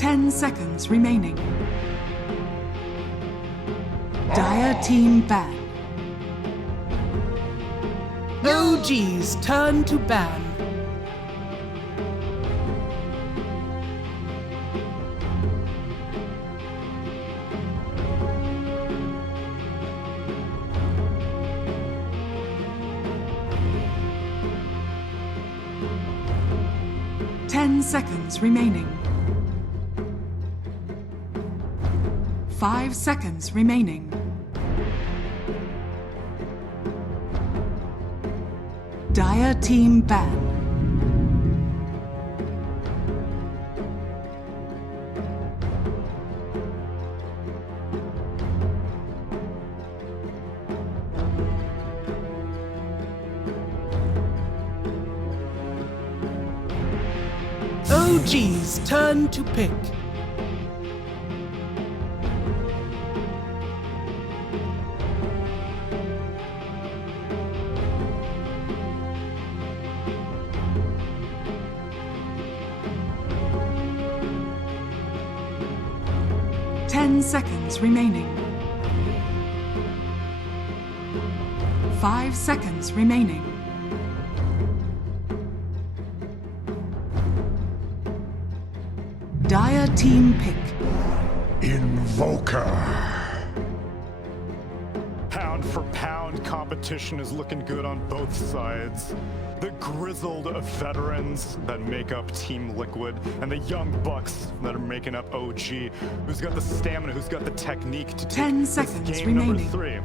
10 seconds remaining. Dire team ban. OG's turn to ban. Seconds remaining. 5 seconds remaining. Dire team ban. OG's turn to pick. Seconds remaining. 5 seconds remaining. Dire team pick. Invoker. Pound for pound, competition is looking good on both sides. The grizzled veterans that make up Team Liquid, and the young bucks that are making up OG. Who's got the stamina, who's got the technique to take 10 this seconds game remaining. number 3.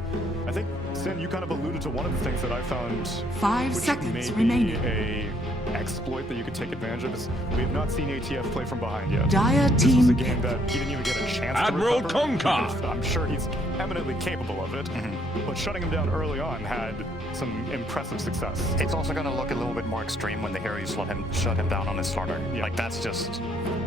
I think, Sin, you kind of alluded to one of the things that I found 5 which seconds may remaining. be a exploit that you could take advantage of is we have not seen ATF play from behind yet. Dire This team was a pick. game that he didn't even get a chance Admiral to recover. Conka. I'm sure he's eminently capable of it, but shutting him down early on had some impressive success. It's also going to look a little bit more extreme when the hero you shut him down on his starter. Yeah. Like, that's just...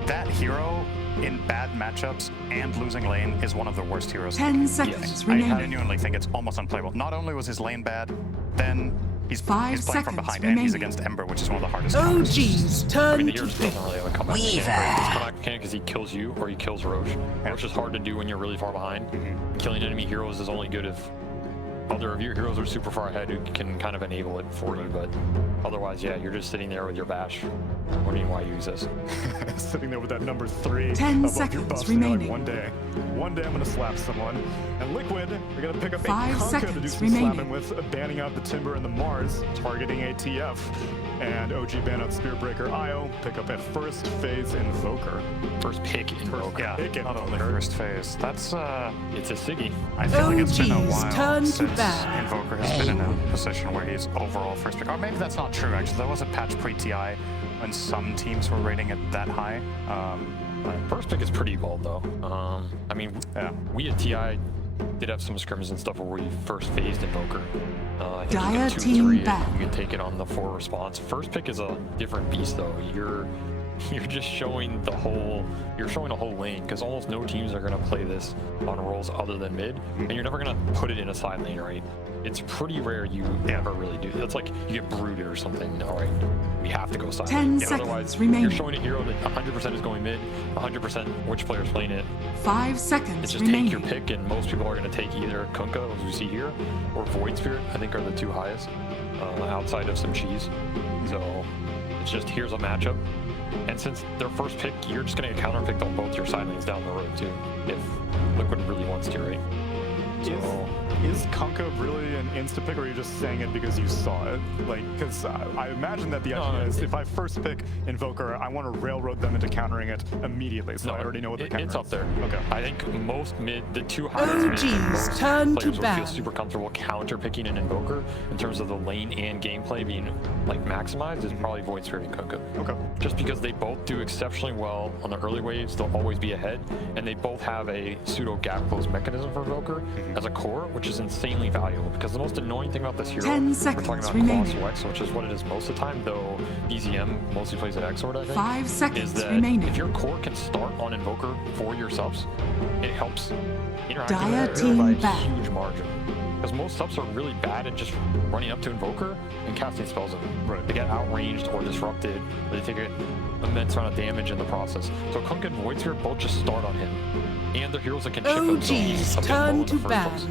That hero in bad matchups and losing lane is one of the worst heroes. 10 seconds I remaining. genuinely think it's almost unplayable. Not only was his lane bad, then he's 5 playing from seconds behind, and he's remaining. against Ember, which is one of the hardest counters. OG's I turn mean, the to hero's pick. doesn't really have a comeback mechanic, right? His comeback mechanic is he kills you or he kills Roche. Roche is hard to do when you're really far behind. Killing enemy heroes is only good if other of your heroes are super far ahead who can kind of enable it for you, but otherwise, yeah, you're just sitting there with your bash, wondering why you exist. Sitting there with that number 3 10 above your seconds buffs, and you're remaining. like, one day I'm gonna slap someone. And Liquid, we're gonna pick up 5 a Conka to do seconds some remaining. slapping with, banning out the Timber and the Mars, targeting ATF. And OG ban out Spearbreaker IO, pick up a first phase Invoker. First pick Invoker. Yeah, Pick not only Invoker. first phase. That's, It's a Siggy. I feel like it's been a OG's while turn to since ban. Invoker has been in a position where he's overall first pick. Or maybe that's not true, actually. There was a patch pre-TI when some teams were rating it that high. First pick is pretty bold, though. I mean, Yeah. we at TI did have some scrims and stuff where we first phased Invoker. I think you Dire can team 2-3 it, back. you can take it on the 4 response. First pick is a different beast, though. You're just showing the whole, you're showing a whole lane, because almost no teams are going to play this on roles other than mid, and you're never going to put it in a side lane, right? It's pretty rare you ever really do. It's like you get brooded or something. All right, we have to go side 10 lane. seconds Otherwise, remaining. you're showing a hero that 100% is going mid, 100% which player's playing it. 5 It's seconds just remaining. take your pick, and most people are going to take either Kunkka, as we see here, or Void Spirit, I think are the 2 highest, outside of some cheese. So it's just, here's a matchup. And since their first pick, you're just going to get counterpicked on both your side lanes down the road, too, if Liquid really wants to, right? So, Is Conka really an insta-pick, or are you just saying it because you saw it? Like, because I imagine that the idea is if I first pick Invoker, I want to railroad them into countering it immediately, so I already know what the counter it's up is. there. Okay. I think most mid, the 2 highest mid, OG's most turn to players will ban. feel super comfortable counter picking an Invoker in terms of the lane and gameplay being like maximized is probably Void Spirit and Kunkka. Okay. Just because they both do exceptionally well on the early waves, they'll always be ahead, and they both have a pseudo gap close mechanism for Invoker as a core, which is insanely valuable, because the most annoying thing about this hero, 10 we're seconds talking about remaining. Colossal X, which is what it is most of the time, though BZM mostly plays at Xord, I think. 5 is seconds that remaining. if your core can start on Invoker for your subs, it helps interact with Dire your hero team by a back. huge margin. Because most subs are really bad at just running up to Invoker and casting spells on them. Right. They get outranged or disrupted, or they take it immense amount of damage in the process. So Kunkka and Void Spirit both just start on him. And they're heroes that can chip themselves OG's a bit low turn in the to first ban. place.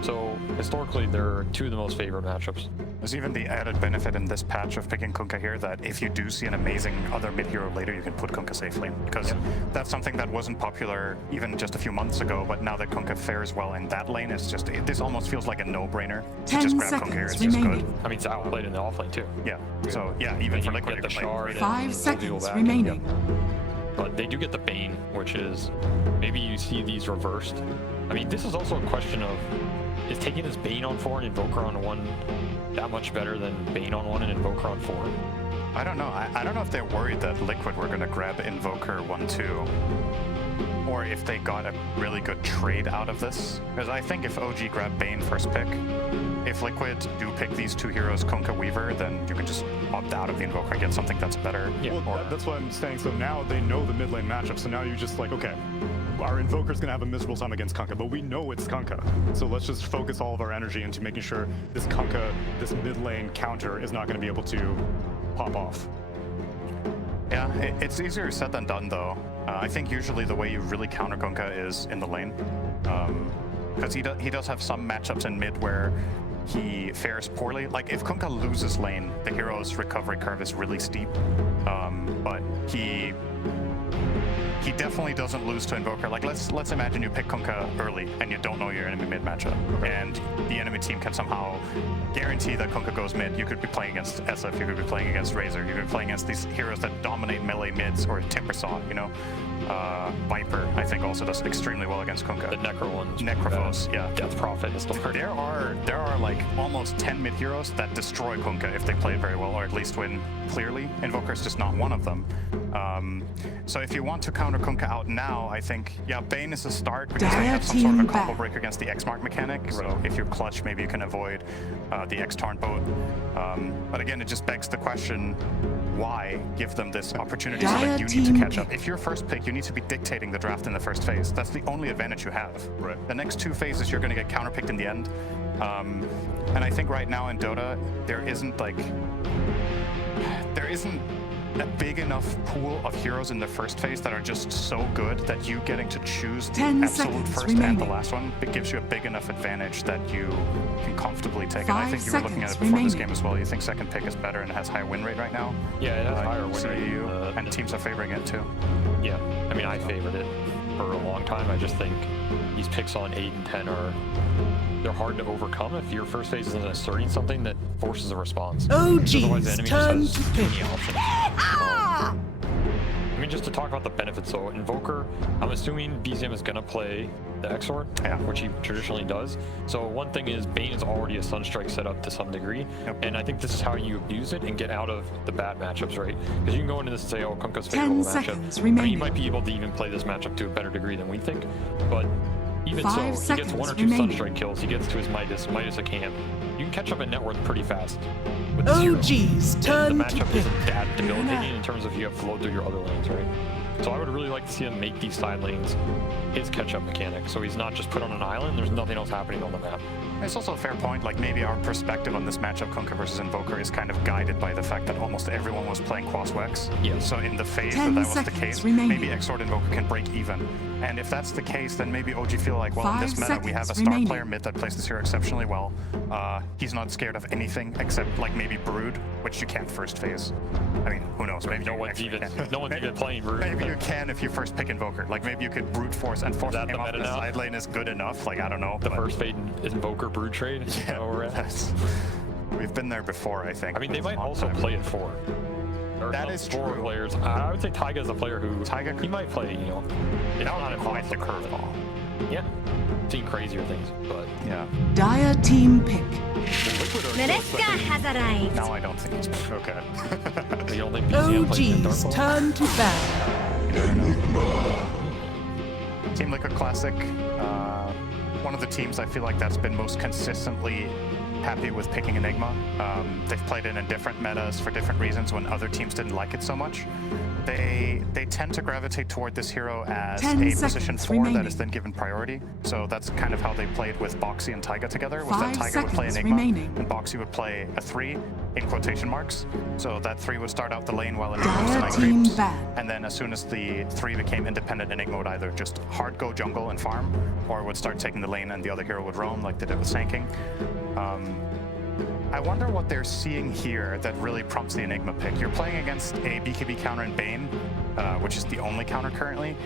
So historically, they're two of the most favored matchups. There's even the added benefit in this patch of picking Kunkka here that if you do see an amazing other mid hero later, you can put Kunkka safely. Because that's something that wasn't popular even just a few months ago, but now that Kunkka fares well in that lane, it's just, this almost feels like a no-brainer. To 10 just grab Kunkka here, seconds it's just good. remaining. I mean, it's outplayed in the offlane too. Yeah, so yeah, even And for you Liquid, get you the can play shard. great. 5 and seconds back. remaining. But they do get the Bane, which is maybe you see these reversed. I mean, this is also a question of, is taking his Bane on 4 and Invoker on 1 that much better than Bane on 1 and Invoker on 4? I don't know. I don't know if they're worried that Liquid were going to grab Invoker 1-2. Or if they got a really good trade out of this. Because I think if OG grabbed Bane first pick, if Liquid do pick these two heroes, Kunkka Weaver, then you can just opt out of the Invoker and get something that's better. Yeah. Well, that's what I'm saying. So now they know the mid lane matchup. So now you're just like, okay, our Invoker's gonna have a miserable time against Kunkka, but we know it's Kunkka. So let's just focus all of our energy into making sure this Kunkka, this mid lane counter is not gonna be able to pop off. Yeah, it's easier said than done though. I think usually the way you really counter Kunkka is in the lane. Because he does have some matchups in mid where he fares poorly. Like if Kunkka loses lane, the hero's recovery curve is really steep. But he definitely doesn't lose to Invoker. Like let's imagine you pick Kunkka early and you don't know your enemy mid matchup, and the enemy team can somehow guarantee that Kunkka goes mid. You could be playing against SF, you could be playing against Razor, you could be playing against these heroes that dominate melee mids, or Timbersaw, you know. Viper, I think, also does extremely well against Kunkka. The Necro ones. Necrophos, yeah. Death Prophet is the word. There are like almost 10 mid heroes that destroy Kunkka if they play it very well, or at least win clearly. Invoker's just not one of them. So if you want to counter Kunkka out now, I think, yeah, Bane is a start because they have some sort of a combo break against the X-Mark mechanic. So if you're clutch, maybe you can avoid the X-Tarn boat. But again, it just begs the question, why give them this opportunity so that you need to catch up? If you're first pick, you need to be dictating the draft in the first phase. That's the only advantage you have. Right. The next two phases, you're going to get counterpicked in the end. And I think right now in Dota, there isn't a big enough pool of heroes in the first phase that are just so good that you getting to choose the 10 absolute seconds first remaining. and the last one, it gives you a big enough advantage that you can comfortably take it. I 5 think you were looking at it seconds before this remaining. game as well. You think second pick is better and has higher win rate right now? Yeah, it has higher win rate. CEU, and teams are favoring it too. Yeah, I mean, I favored it for a long time. I just think these picks on 8 and 10 they're hard to overcome if your first phase isn't asserting something that forces a response. OG's Otherwise, the enemy turn just to has too pick. many options. I mean, just to talk about the benefits, though, Invoker, I'm assuming BZM is going to play the Exort, which he traditionally does. So one thing is Bane is already a Sunstrike setup to some degree, and I think this is how you abuse it and get out of the bad matchups, right? Because you can go into this and say, oh, Kunkka's favorable 10 seconds matchup. I mean, remaining. you might be able to even play this matchup to a better degree than we think, but even 5 so, he seconds gets 1 or 2 remaining. Sunstrike kills, he gets to his Midas a camp. You can catch up at net worth pretty fast with this hero. OG's And turn the to matchup pick. isn't that debilitating in terms of you have flow through your other lanes, right? So I would really like to see him make these side lanes his catch-up mechanic, so he's not just put on an island, there's nothing else happening on the map. It's also a fair point, like maybe our perspective on this matchup, Kunkka versus Invoker, is kind of guided by the fact that almost everyone was playing Quaswex. Yeah. So in the phase 10 that was the seconds case, remaining. maybe Exort Invoker can break even. And if that's the case, then maybe OG feel like, well, in 5 this meta we have a seconds star remaining. player mid that plays this hero exceptionally well. He's not scared of anything except like maybe Brood, which you can't first phase. I mean, who knows? Maybe No you one's actually even can. no one's even playing Brood. Maybe you can if you first pick Invoker. Like maybe you could brute force and force that him the off meta the now? side lane is good enough. Like I don't know. The but- first fade Invoker Brood trade. Is Yeah, where we're at. we've been there before, I think. I mean, they It's a might long also time. play it 4. There are That some is 4 true. players. I would say Taiga is a player who Taiga he might play. You know, it's not quite the curveball. Yeah, seen crazier things, but Yeah. Dire team pick. Liquid are Maresca has arrived. Now I don't think he's okay. You don't think BZM plays in OG's Dark turn to ban. Team Liquid Classic, one of the teams I feel like that's been most consistently happy with picking Enigma. They've played it in different metas for different reasons when other teams didn't like it so much. they tend to gravitate toward this hero as 10 a position seconds 4 that remaining. is then given priority. So that's kind of how they played with Boxy and Taiga together, was 5 that Taiga would play seconds Enigma, remaining. and Boxy would play a 3 in quotation marks. So that 3 would start out the lane while Enigma was Dire denying team creeps. banned. And then as soon as the 3 became independent, Enigma would either just hard go jungle and farm, or would start taking the lane and the other hero would roam like they did with Sanking. I wonder what they're seeing here that really prompts the Enigma pick. You're playing against a BKB counter in Bane, which is the only counter currently.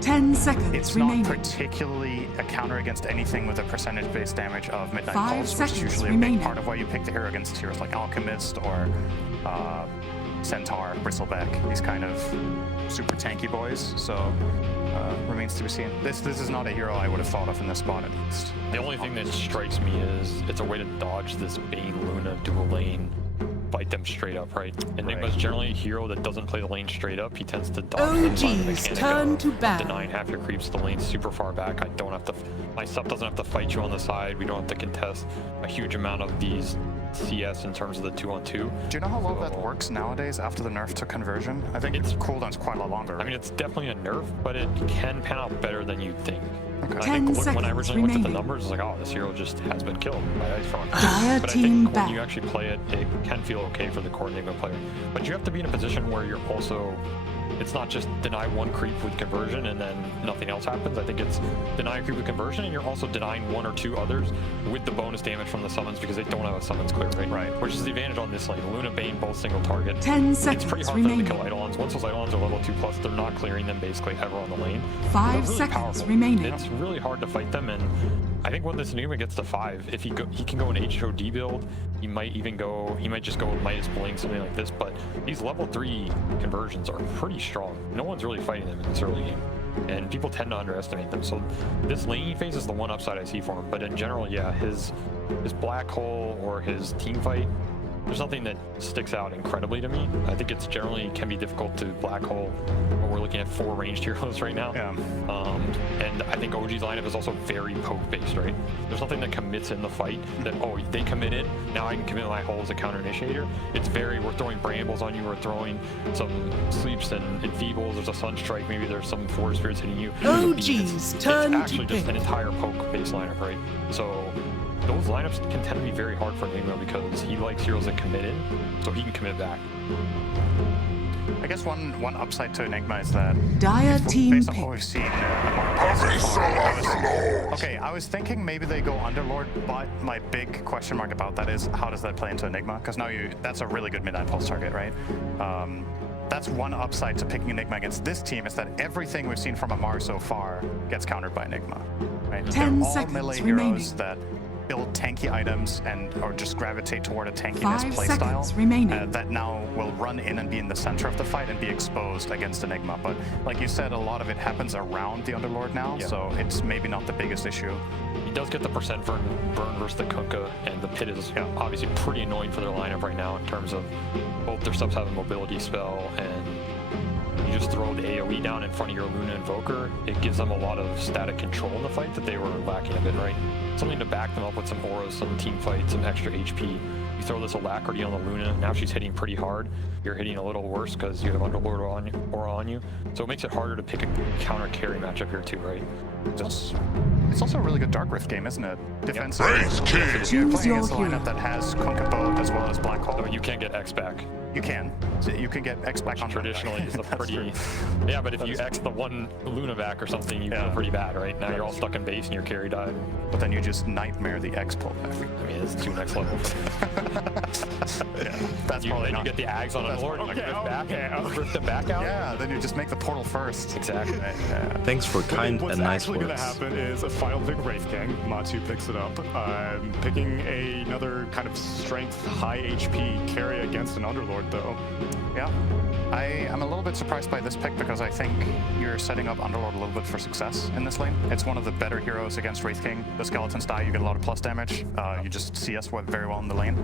10 seconds It's remaining. not particularly a counter against anything with a percentage-based damage of Midnight 5 Pulse, which is seconds usually a remaining. big part of why you pick the hero against heroes like Alchemist or Centaur, Bristleback, these kind of super tanky boys. So remains to be seen. This is not a hero I would have thought of in this spot at least. The only thing that strikes me is it's a way to dodge this Bane Luna dual lane, fight them straight up, right? Enigma's generally a hero that doesn't play the lane straight up. He tends to dodge them by the OG's mechanic turn of to ban. denying half your creeps. The lane's super far back. I don't have to. My sub doesn't have to fight you on the side. We don't have to contest a huge amount of these CS in terms of the 2-on-2. Do you know how well that So- works nowadays after the nerf to conversion? I think its cooldown's quite a lot longer. I mean, it's definitely a nerf, but it can pan out better than you'd think. Okay. I 10 think when I seconds originally looked at the remaining. numbers, it's like, oh, this hero just has been killed by Ice Frog. Dire But I team think when you back. actually play it, it can feel okay for the core Enigma player. But you have to be in a position where you're also, it's not just deny one creep with conversion and then nothing else happens. I think it's deny a creep with conversion and you're also denying 1 or 2 others with the bonus damage from the summons because they don't have a summons clear, right? Right. Which is the advantage on this lane. Luna, Bane, both single target. 10 It's pretty seconds hard for them to remaining. kill Eidolons. Once those Eidolons are level 2+, they're not clearing them basically ever on the lane. 5 They're really seconds powerful. remaining. It's really hard to fight them, and I think when this Enigma gets to 5, if he can go an HOD build, he might just go with Midas Bling, something like this, but these level 3 conversions are pretty strong. No one's really fighting them in this early game, and people tend to underestimate them. So this laning phase is the one upside I see for him, but in general, yeah, his black hole or his team fight, there's nothing that sticks out incredibly to me. I think it's generally can be difficult to black hole, but we're looking at 4 ranged heroes right now. Yeah. And I think OG's lineup is also very poke based, right? There's nothing that commits in the fight that, oh, they committed, now I can commit my hole as a counter initiator. It's very, we're throwing brambles on you, we're throwing some sleeps and enfeebles, there's a sunstrike, maybe there's some force spirits hitting you. OG's turn It's actually to just pick. an entire poke based lineup, right? So those lineups can tend to be very hard for Enigma because he likes heroes that commit in, so he can commit back. I guess one upside to Enigma is that Dire team based on what pick. we've seen, I was thinking maybe they go Underlord, but my big question mark about that is how does that play into Enigma? Because now that's a really good Midnight Pulse target, right? That's one upside to picking Enigma against this team is that everything we've seen from Amar so far gets countered by Enigma, right? 10 They're all seconds melee remaining. heroes that build tanky items or just gravitate toward a tankiness 5 playstyle seconds remaining. that now will run in and be in the center of the fight and be exposed against Enigma. But like you said, a lot of it happens around the Underlord now, Yeah. so it's maybe not the biggest issue. He does get the percent burn versus the Kunkka, and the Pit is obviously pretty annoying for their lineup right now in terms of both their subs have a mobility spell, and you just throw the AoE down in front of your Luna Invoker. It gives them a lot of static control in the fight that they were lacking a bit, right? Something to back them up with some auras, some team fight, some extra HP. You throw this Alacrity on the Luna, now she's hitting pretty hard. You're hitting a little worse because you have Underlord aura on you. So it makes it harder to pick a counter carry matchup here too, right? It's also a really good Dark Rift game, isn't it? Defensive. You're Choose playing your against a hero. lineup that has Kunkka Boat as well as Black Hole. So you can't get X back. You can. So you can get X back on Traditionally is a That's pretty... true. Yeah, but if you X the one Luna back or something, you feel pretty bad, right? Now you're all stuck in base and your carry died. But then you just nightmare the X pull back. I mean, it's 2 next level. That's You, probably then not. you get the Ags on a Lord and rip them back out. Yeah, then you just make the portal first. Exactly. Thanks for kind What's and nice actually going to words. happen is a final pick Wraith King. Matu picks it up. Picking another kind of strength, high HP carry against an Underlord, though. Yeah. I am a little bit surprised by this pick because I think you're setting up Underlord a little bit for success in this lane. It's one of the better heroes against Wraith King. The skeletons die, you get a lot of plus damage. You just CS very well in the lane.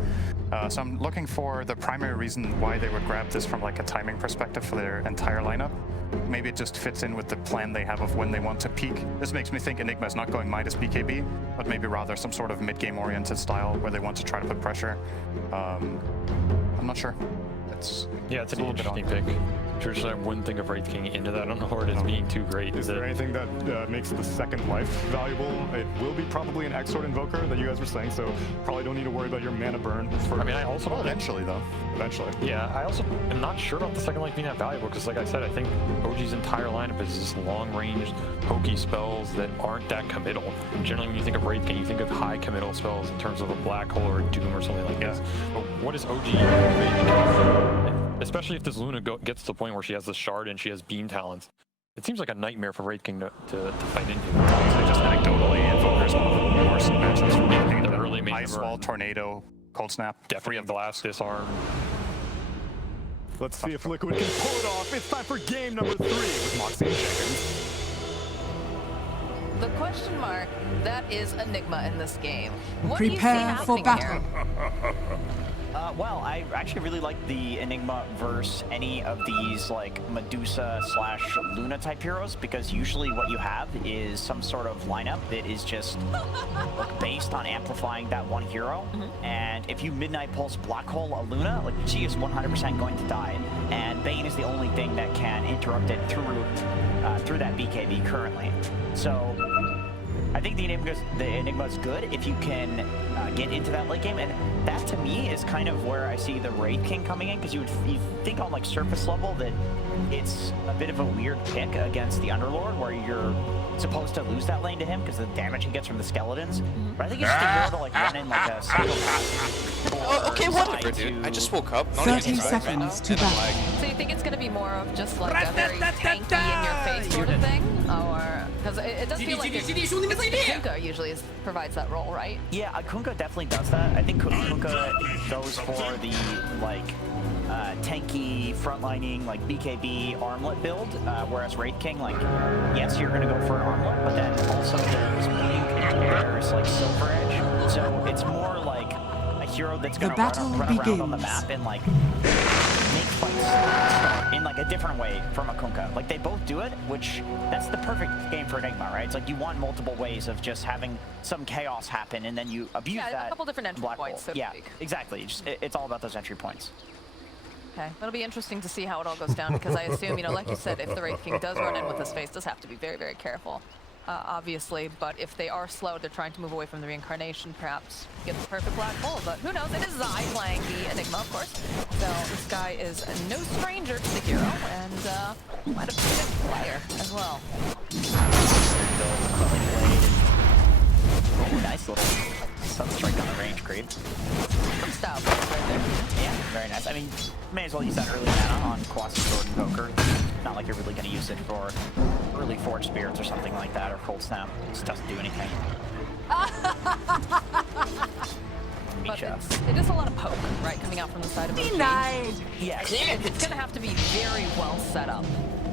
So I'm looking for the primary reason why they would grab this from like a timing perspective for their entire lineup. Maybe it just fits in with the plan they have of when they want to peak. This makes me think Enigma is not going Midas BKB, but maybe rather some sort of mid-game oriented style where they want to try to put pressure. I'm not sure. Yeah, it's an a little bit interesting pick. traditionally I wouldn't think of Wraith King into that Unlord as being too great. Is there anything that makes the second life valuable? It will be probably an Exort Invoker that you guys were saying, so probably don't need to worry about your mana burn. I mean, I also Well, eventually though. Eventually. Yeah, I also am not sure about the second life being that valuable because, like I said, I think OG's entire lineup is just long-range, pokey spells that aren't that committal. Generally, when you think of Wraith King, you think of high committal spells in terms of a Black Hole or a Doom or something like this. But what is OG really? Especially if this Luna gets to the point where she has the Shard and she has Beam Talents. It seems like a nightmare for Wraith King to fight into. So just anecdotally, Invoker's one of the worst matchups for me. The early main Ice Wall, Tornado, Cold Snap. Definitely Blast, Disarm. Let's see if Liquid can pull it off. It's time for game number 3 with Moxie and Jenkins. The question mark, that is Enigma in this game. What Prepare do you for see battle. happening here? Well, I actually really like the Enigma versus any of these like Medusa / Luna type heroes, because usually what you have is some sort of lineup that is just like, based on amplifying that one hero. And if you Midnight Pulse Black Hole a Luna, like she is 100% going to die. And Bane is the only thing that can interrupt it through that BKB currently. So I think the Enigma is good if you can get into that late game, and that to me is kind of where I see the Wraith King coming in, because you think on like surface level that it's a bit of a weird pick against the Underlord, where you're supposed to lose that lane to him because of the damage he gets from the skeletons. But I think it's just a hero to like run in like a single Okay, whatever, dude. I just woke up. 30 seconds to battle. So you think it's going to be more of just like a very tanky in your face sort of thing? Or, because it does feel like Kunkka usually provides that role, right? Yeah, Kunkka definitely does that. I think Kunkka goes for the like tanky frontlining like BKB armlet build, whereas Wraith King, like, yes, you're gonna go for an armlet, but then also there's Blink, there's like Silver Edge, so it's more like a hero that's gonna run around on the map and like make fights in like a different way from a Kunkka. Like they both do it, which that's the perfect game for Enigma, right? It's like you want multiple ways of just having some chaos happen, and then you abuse that. A couple different entry points, so to speak. Exactly. It's all about those entry points. Okay, it'll be interesting to see how it all goes down, because I assume, you know, like you said, if the Wraith King does run in with his face, does have to be very, very careful, obviously. But if they are slow, they're trying to move away from the reincarnation, perhaps get the perfect black hole. But who knows? It is Zai playing the Enigma, of course. So this guy is no stranger to the hero, and might have been a player as well. Oh, nice little Sunstrike on the range creep. Some style right there. Yeah, very nice. I mean, may as well use that early mana on Quasi Sword Invoker. Not like you're really going to use it for early Forge Spirits or something like that, or Cold Snap. It just doesn't do anything. But it is a lot of poke, right, coming out from the side of OG. Yes. It's going to have to be very well set up.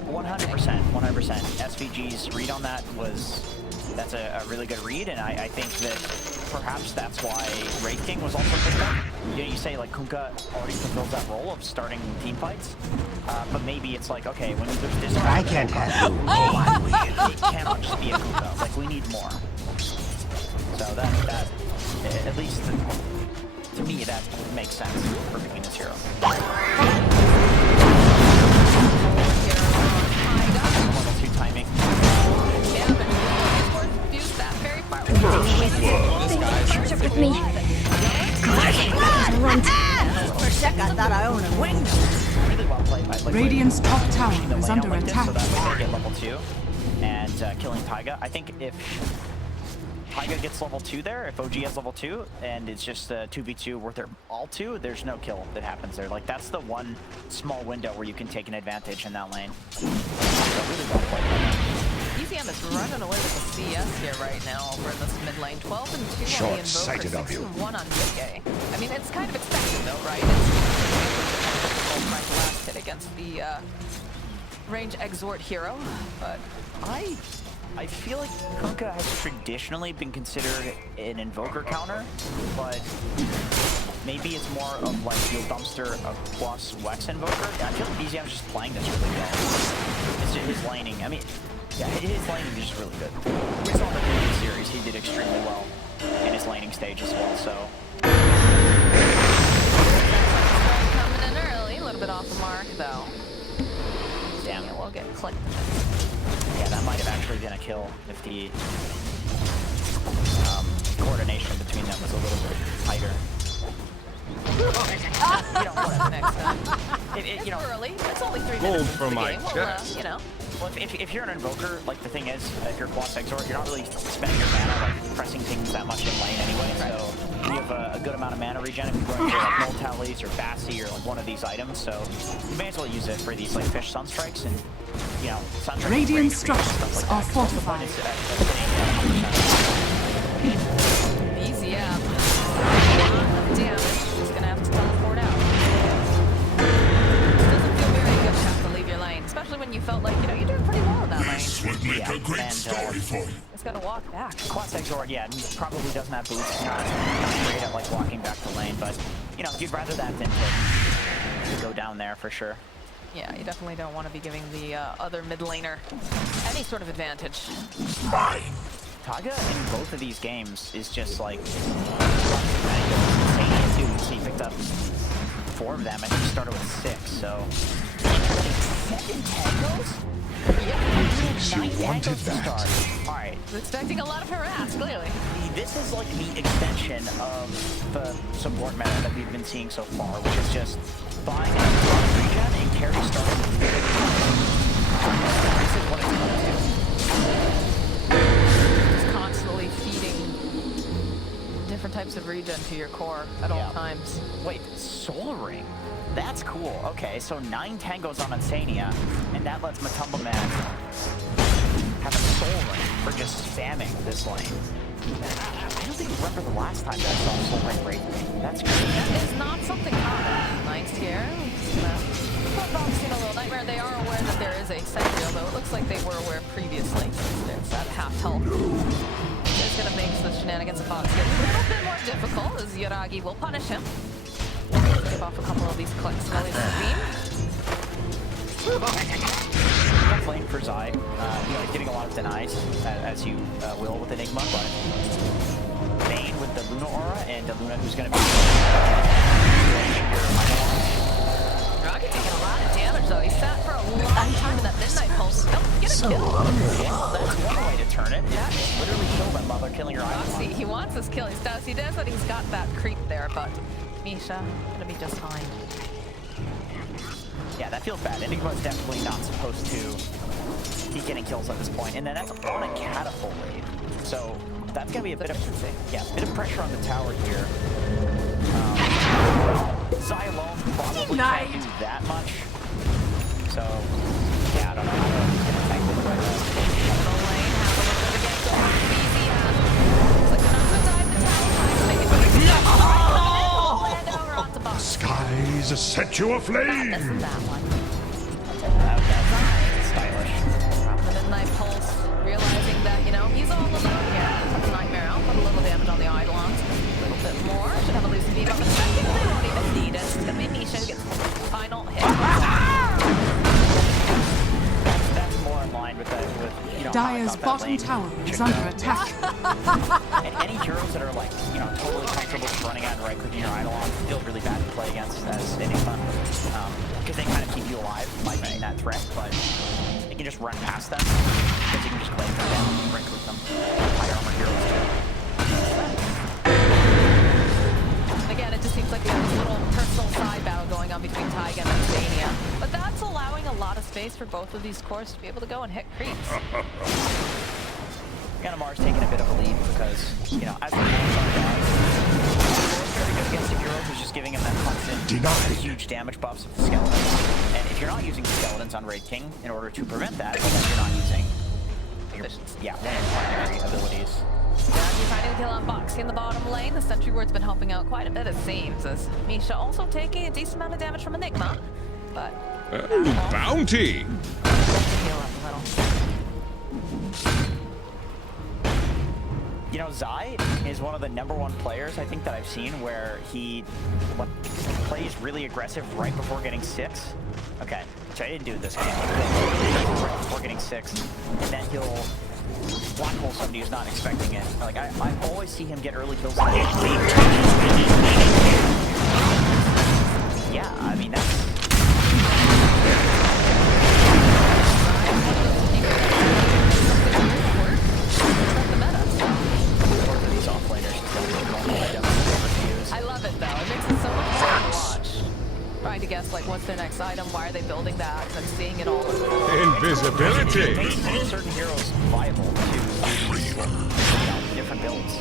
100%, 100%. SVG's read on that that's a really good read, and I think that perhaps that's why Wraith King was also picked up. You know, you say like Kunkka already fulfills that role of starting team fights, but maybe it's like, okay, when there's this, I can't have it cannot just be a Kunkka. Like we need more. So that at least to me that makes sense for picking this hero. Level 2 timing. Yeah, but use that very far. With me. For a sec, I thought I owned a window. Really well played by like, Radiant's top tower the is lane under like this, attack. so that way they get level 2 and killing Taiga. I think if Taiga gets level 2 there, if OG has level 2, and it's just a 2v2 where they're all 2, there's no kill that happens there. Like, that's the one small window where you can take an advantage in that lane. So really well played. ECM is running away with the CS here right now over in this mid lane. 12 and 2 on the Invoker, 6 and 1 on Yige. I mean, it's kind of expected though, right? It's trying to last hit against the range exort hero, but I feel like Kunkka has traditionally been considered an Invoker counter, but maybe it's more of like your dumpster of plus Wex Invoker. I feel like BZM is just playing this really well. It's just his laning. I mean, yeah, his laning is just really good. We saw in the previous series, he did extremely well in his laning stage as well, so. coming in early, a little bit off the mark though. Damn. Yeah, we'll get clicked. Yeah, that might have actually been a kill if the coordination between them was a little bit tighter. You don't want it next time. It's You know, early. It's only 3 Gold minutes for into the my game. We'll, chest. you know. Well, if you're an invoker, like the thing is, if you're Quas Exort, you're not really spending your mana like pressing things that much in lane anyway. So you have a good amount of mana regen if you're going for like Moltallies or Bassy or like one of these items. So you may as well use it for these like fish sunstrikes and you know sunstrikes. Radiant structures are fortified. Easy, yeah. A lot of damage. Just gonna have to teleport out. Doesn't feel very good to have to leave your lane, especially when you felt like, you know, you're doing pretty well in that lane. Would make a great story for you. Just gotta walk back. Quas Exort, yeah, probably doesn't have boots. Not great at like walking back to lane, but you know, you'd rather that than to go down there for sure. Yeah, you definitely don't want to be giving the other mid laner any sort of advantage. Fine. Taga in both of these games is just like insane too. So he picked up 4 of them and he started with 6, so 7 tangos? Yeah, 9 tangos to start. Alright. Expecting a lot of harass, clearly. This is like the extension of the support meta that we've been seeing so far, which is just buying a lot of regen and carry starting with very good. This is what it's going to do. Just constantly feeding different types of regen to your core at all times. Wait, Soul Ring? That's cool. Okay, so 9 tangos on Insania, and that lets Matumba Man have a Soul Ring for just spamming this lane. I don't think I remember the last time that I saw Soul Ring break. That's great. That is not something common. Nice here. Just gonna put Box in a little nightmare. They are aware that there is a sentry, although it looks like they were aware previously. There's that half health. It's gonna make the shenanigans of Fox get a little bit more difficult as Yuragi will punish him. Give off a couple of these clicks while he's in the beam. Playing for Zai, you know, he's getting a lot of denies, as you will with Enigma, but Bane with the Luna Aura, and the Luna who's going to be Rocky taking a lot of damage though. He sat for a long time in that Midnight Pulse. Don't get a kill. Well, that's one way to turn it. Yeah, literally kill them while they're killing your Roxy, Icon. he wants his kill. He does that. He's got that creep there, but Misha gonna be just fine. Yeah, that feels bad. Enigma's definitely not supposed to keep getting kills at this point, and then that's on a catapult wave. So that's gonna be a bit of pressure on the tower here. Zai alone probably can't do that much. So yeah, I don't know how he's gonna tank this right now. The lane has a little bit of a get going. Easy looks like they're not gonna dive the tower. Make it over onto Box. Skies set you aflame. This is that one. Stylish. From the Midnight Pulse, realizing that, you know, he's all alone here. Put the Nightmare out, put a little damage on the Eidolon. A little bit more. Should have a loose beat on the second. They won't even need it. It's gonna be Misha who gets the final hit. That's more in line with that, you know, Dire's bottom tower is under attack. And any heroes that are like, you know, totally comfortable just running out and right-clicking your Eidolon feel really bad to play against as Enigma. Because they kind of keep you alive by being that threat, but you can just run past them because you can just claim them down and right-click them. High armor heroes too. And again, it just seems like we have this little personal side battle going on between Taiga and Insania. But that's allowing a lot of space for both of these cores to be able to go and hit creeps. Ganamar's taking a bit of a lead because, you know, as the very good against a hero who's just giving him that constant huge damage buffs of the skeletons. And if you're not using the skeletons on Raid King in order to prevent that, then you're not using one of your primary abilities. Yuragi finding the kill on Boxy in the bottom lane. The Sentry Ward's been helping out quite a bit, it seems, as Misha also taking a decent amount of damage from Enigma. But Oh, bounty! heal up a little. You know, Zai is one of the #1 players I think that I've seen where he plays really aggressive right before getting 6. Okay, which I didn't do this game. Right before getting 6, and then he'll black hole somebody who's not expecting it. Like I always see him get early kills. Yeah, I mean that's. are they building that? I'm seeing it all. Invisibility. It makes certain heroes viable to use different builds.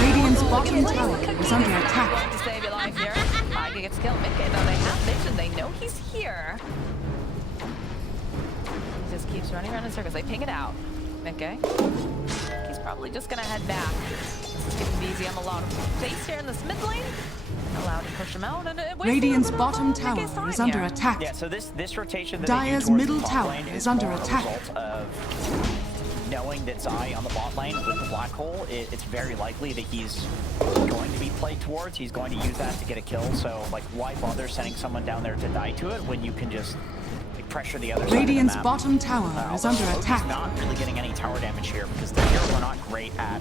Radiant's bottom tower is under attack. Going to save your life here. He gets killed mid-game, though. They have vision. They know he's here. He just keeps running around in circles. They ping it out. Okay. He's probably just gonna head back. This is giving BZM a lot of space here in this mid lane. Allowed to push him out, and it Radiant's bottom tower is under attack. Yeah, so this rotation that Dyer's they do towards middle the top tower lane is under more attack. A result of knowing that Zai on the bot lane with the black hole, it's very likely that he's going to be played towards. He's going to use that to get a kill. So, like, why bother sending someone down there to die to it when you can just pressure the other Radiant's side of the map? bottom tower is under attack. He's not really getting any tower damage here because the heroes are not great at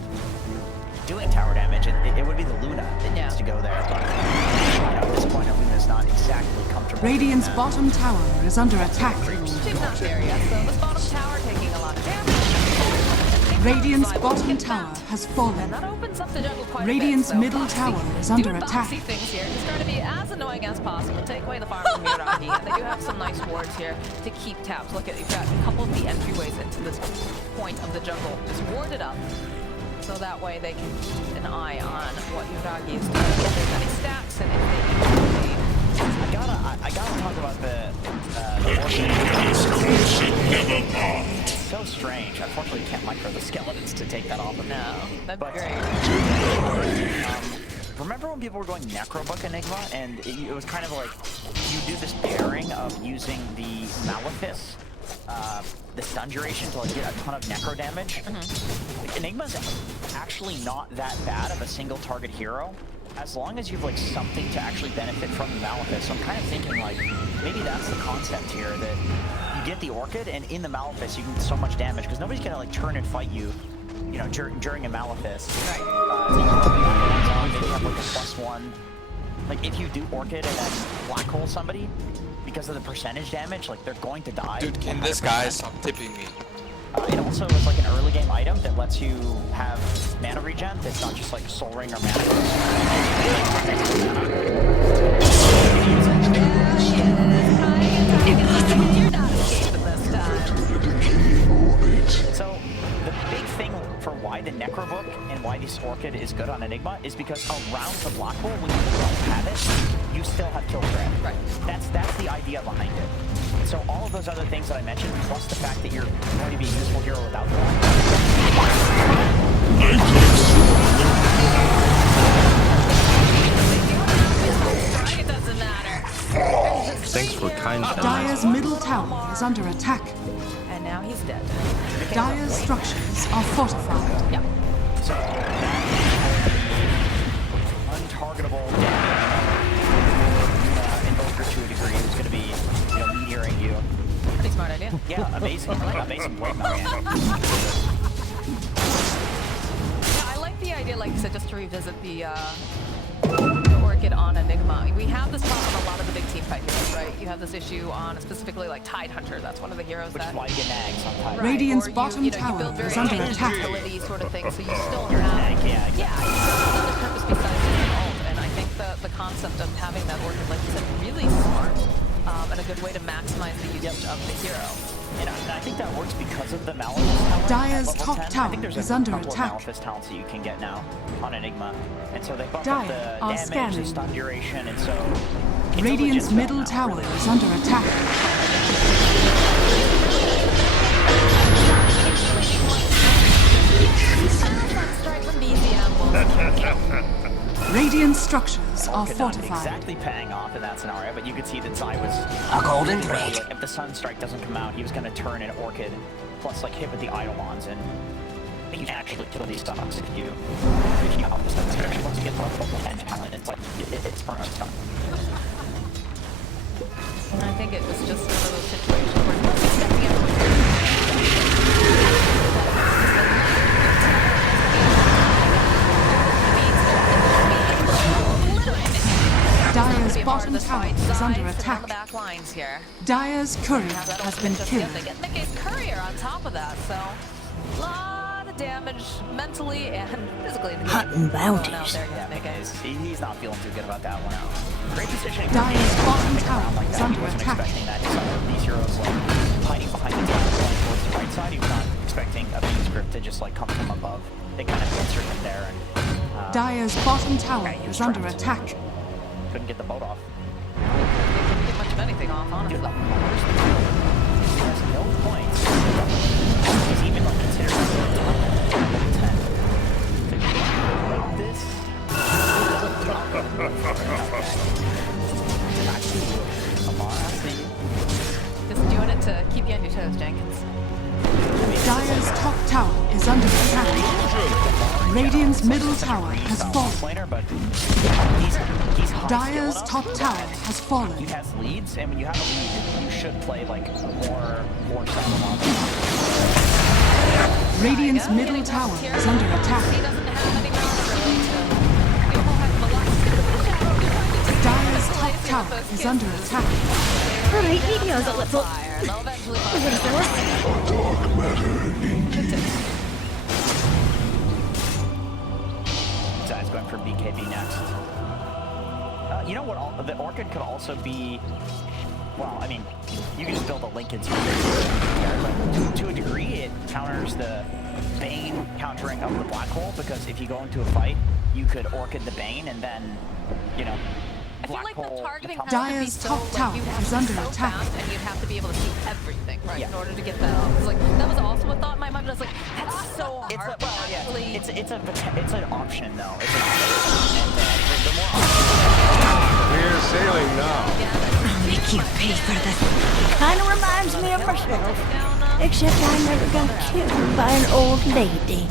doing tower damage. It would be the Luna that needs to go there, but at this point, Luna's not exactly comfortable. Radiant's bottom tower is under attack. She's not there yet, so this bottom tower taking a lot of damage. Radiant's bottom tower has And fallen. that opens up the jungle quite Radiant's a bit. middle tower is under doing attack. boxy things here. Just trying to be as annoying as possible. Take away the farm from Miragi. And they do have some nice wards here to keep tabs. Look at, you've got a couple of the entryways into this point of the jungle just warded up. So that way they can keep an eye on what Miragi is doing. If there's any stacks and if they need I gotta talk about the It's so strange. Unfortunately, you can't micro the skeletons to take that off of them. No, that'd be great. Remember when people were going Necrobook Enigma, and it was kind of like you do this pairing of using the Malefice, the stun duration to like get a ton of necro damage. Like, Enigma's actually not that bad of a single target hero, as long as you've like something to actually benefit from the Malefice. So I'm kind of thinking like maybe that's the concept here, that you get the Orchid and in the Malefice you can do so much damage because nobody's gonna like turn and fight you, you know, during a Malefice. Right. So you can maybe have like a +1. Like if you do Orchid and then black hole somebody, because of the percentage damage, like they're going to die. Dude, can this guy stop tipping me? It also is like an early game item that lets you have mana regen. It's not just like Soul Ring or mana. You're not escaping this time. So the big thing for why the Necrobook and why this Orchid is good on Enigma is because around the black hole, when you don't have it, you still have kill threat. Right. That's the idea behind it. So all of those other things that I mentioned, plus the fact that you're going to be a useful hero without them. It doesn't matter. Thanks for kind. Dyer's middle tower is under attack. And now he's dead. Dyer's structures are fortified. Yeah. So untargetable damage. Invoker to a degree is going to be, you know, meteoring you. Pretty smart idea. Yeah, amazing. Amazing play, Marianne. Yeah, I like the idea, like you said, just to revisit the Orchid on Enigma. We have this problem on a lot of the big team fight heroes, right? You have this issue on specifically like Tidehunter. That's one of the heroes Which that... is why you get nags on Tidehunter. Right, Radiant's or bottom you tower build very is under advanced attack. utility sort of thing, so you still You're a have... nag, yeah. Yeah, you still have another purpose besides just an ult, and I think the concept of having that Orchid, like you said, really smart, and a good way to maximize the usage of the hero. And I think that works because of the Malefice talent. Dyer's at level top 10. tower I think there's is a under couple attack. of Malefice talents that you can get now on Enigma. And so they buff up Dire the are damage, scanning. the stun duration, and so... it's a Radiant's legit middle spell now, tower really. is under attack. Strike from BZM will Radiant structures are Orchid not fortified. exactly paying off in that scenario, but you could see that Zai was... A golden thread. If the Sun Strike doesn't come out, he was going to turn an Orchid, plus like hit with the Eidolons, and I think you can actually kill these stocks if you help the Sun Strike. Once you get level 10 talent, it's like, it's permanent stuff. And I think it was just one of those situations where he's stepping out. Dyer's bottom tower is under On the attack. back lines here. Dyer's courier Have that has ultimate been just killed. yet. They get Nick's courier on top of that, so a lot of of damage mentally and physically in the game. Hunting bounties. Out there, He's not feeling too good about that one. Great positioning. Dire's bottom tower Like is that. He under wasn't attack. expecting that. He saw these heroes like hiding behind the tower, going towards the right side. He was not expecting a beam script to just like come from above. They kind of answered him there, and Dire's bottom tower he was is under trapped. attack. Couldn't get the boat off. Couldn't get much of anything off, honestly. He has no points. He's even like considered level 10. To like this. Back to you, Amar. I see you. Just doing it to keep you on your toes, Jenkins. Dire's top tower is under attack. Radiant's middle tower has fallen. Planer, but he's high Dire's skill top enough tower that has fallen. He has leads, and when you have a lead, you should play like more solid Radiant's middle tower is under He attack. doesn't have any rounds really to do a whole heck of a lot. Dire's top tower is under attack. Alright, he knows a little. They'll eventually Dark matter indeed. Zai's going for BKB next. You know what? The Orchid could also be. Well, I mean, you can just build a Lincoln but to a degree, it counters the Bane countering of the Black Hole, because if you go into a fight, you could Orchid the Bane and then, you know, I feel Black like Hole the targeting becomes- has to be Dire's so, top like, tower you'd have is to be under so attack. fast and you'd have to be able to see everything, right, Yeah. in order to get that off. It's like, that was also a thought in my mind, but I was like, that's so hard. It's a, to well, yeah, actually- it's an option though. It's an option, and the more options. We're sailing now. Make you pay for this. Kind of reminds me of myself. Except I never got killed by an old lady.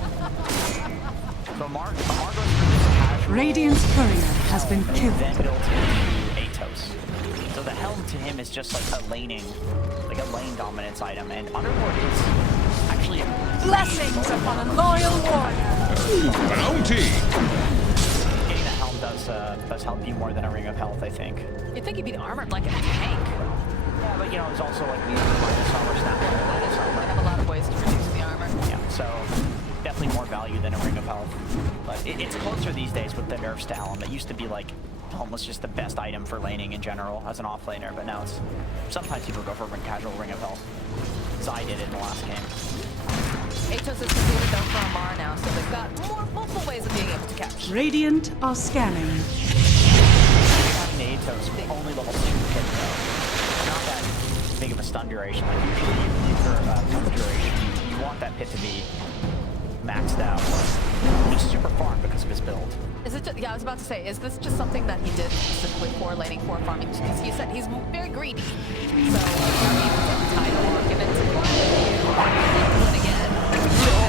So Amar goes for this casual. Radiant's courier has been killed. Then built into Atos. So the helm to him is just like a lane dominance item, and Underlord is actually Blessings upon a loyal warrior. Bounty. getting the helm does help you more than a ring of health, I think. You'd think he'd be armored like a tank. Yeah, but you know, it's also like the summer snap. They have a lot of ways to reduce the armor. Yeah, so definitely more value than a ring of health. But it's closer these days with the nerfs to helm. It used to be like almost just the best item for laning in general as an offlaner, but now it's sometimes people go for a casual ring of health. Zai did it in the last game. Atos is completed though for Amar now, so they've got multiple ways of being able to catch. Radiant are scanning. Having the Atos only level 2 hit though. Not that big of a stun duration. Like usually for stun duration, you want that pit to be maxed out. He's super farm because of his build. Is it just, yeah, I was about to say, is this just something that he did specifically for laning, for farming? Because you said he's very greedy. So, I mean, title, give it to him again.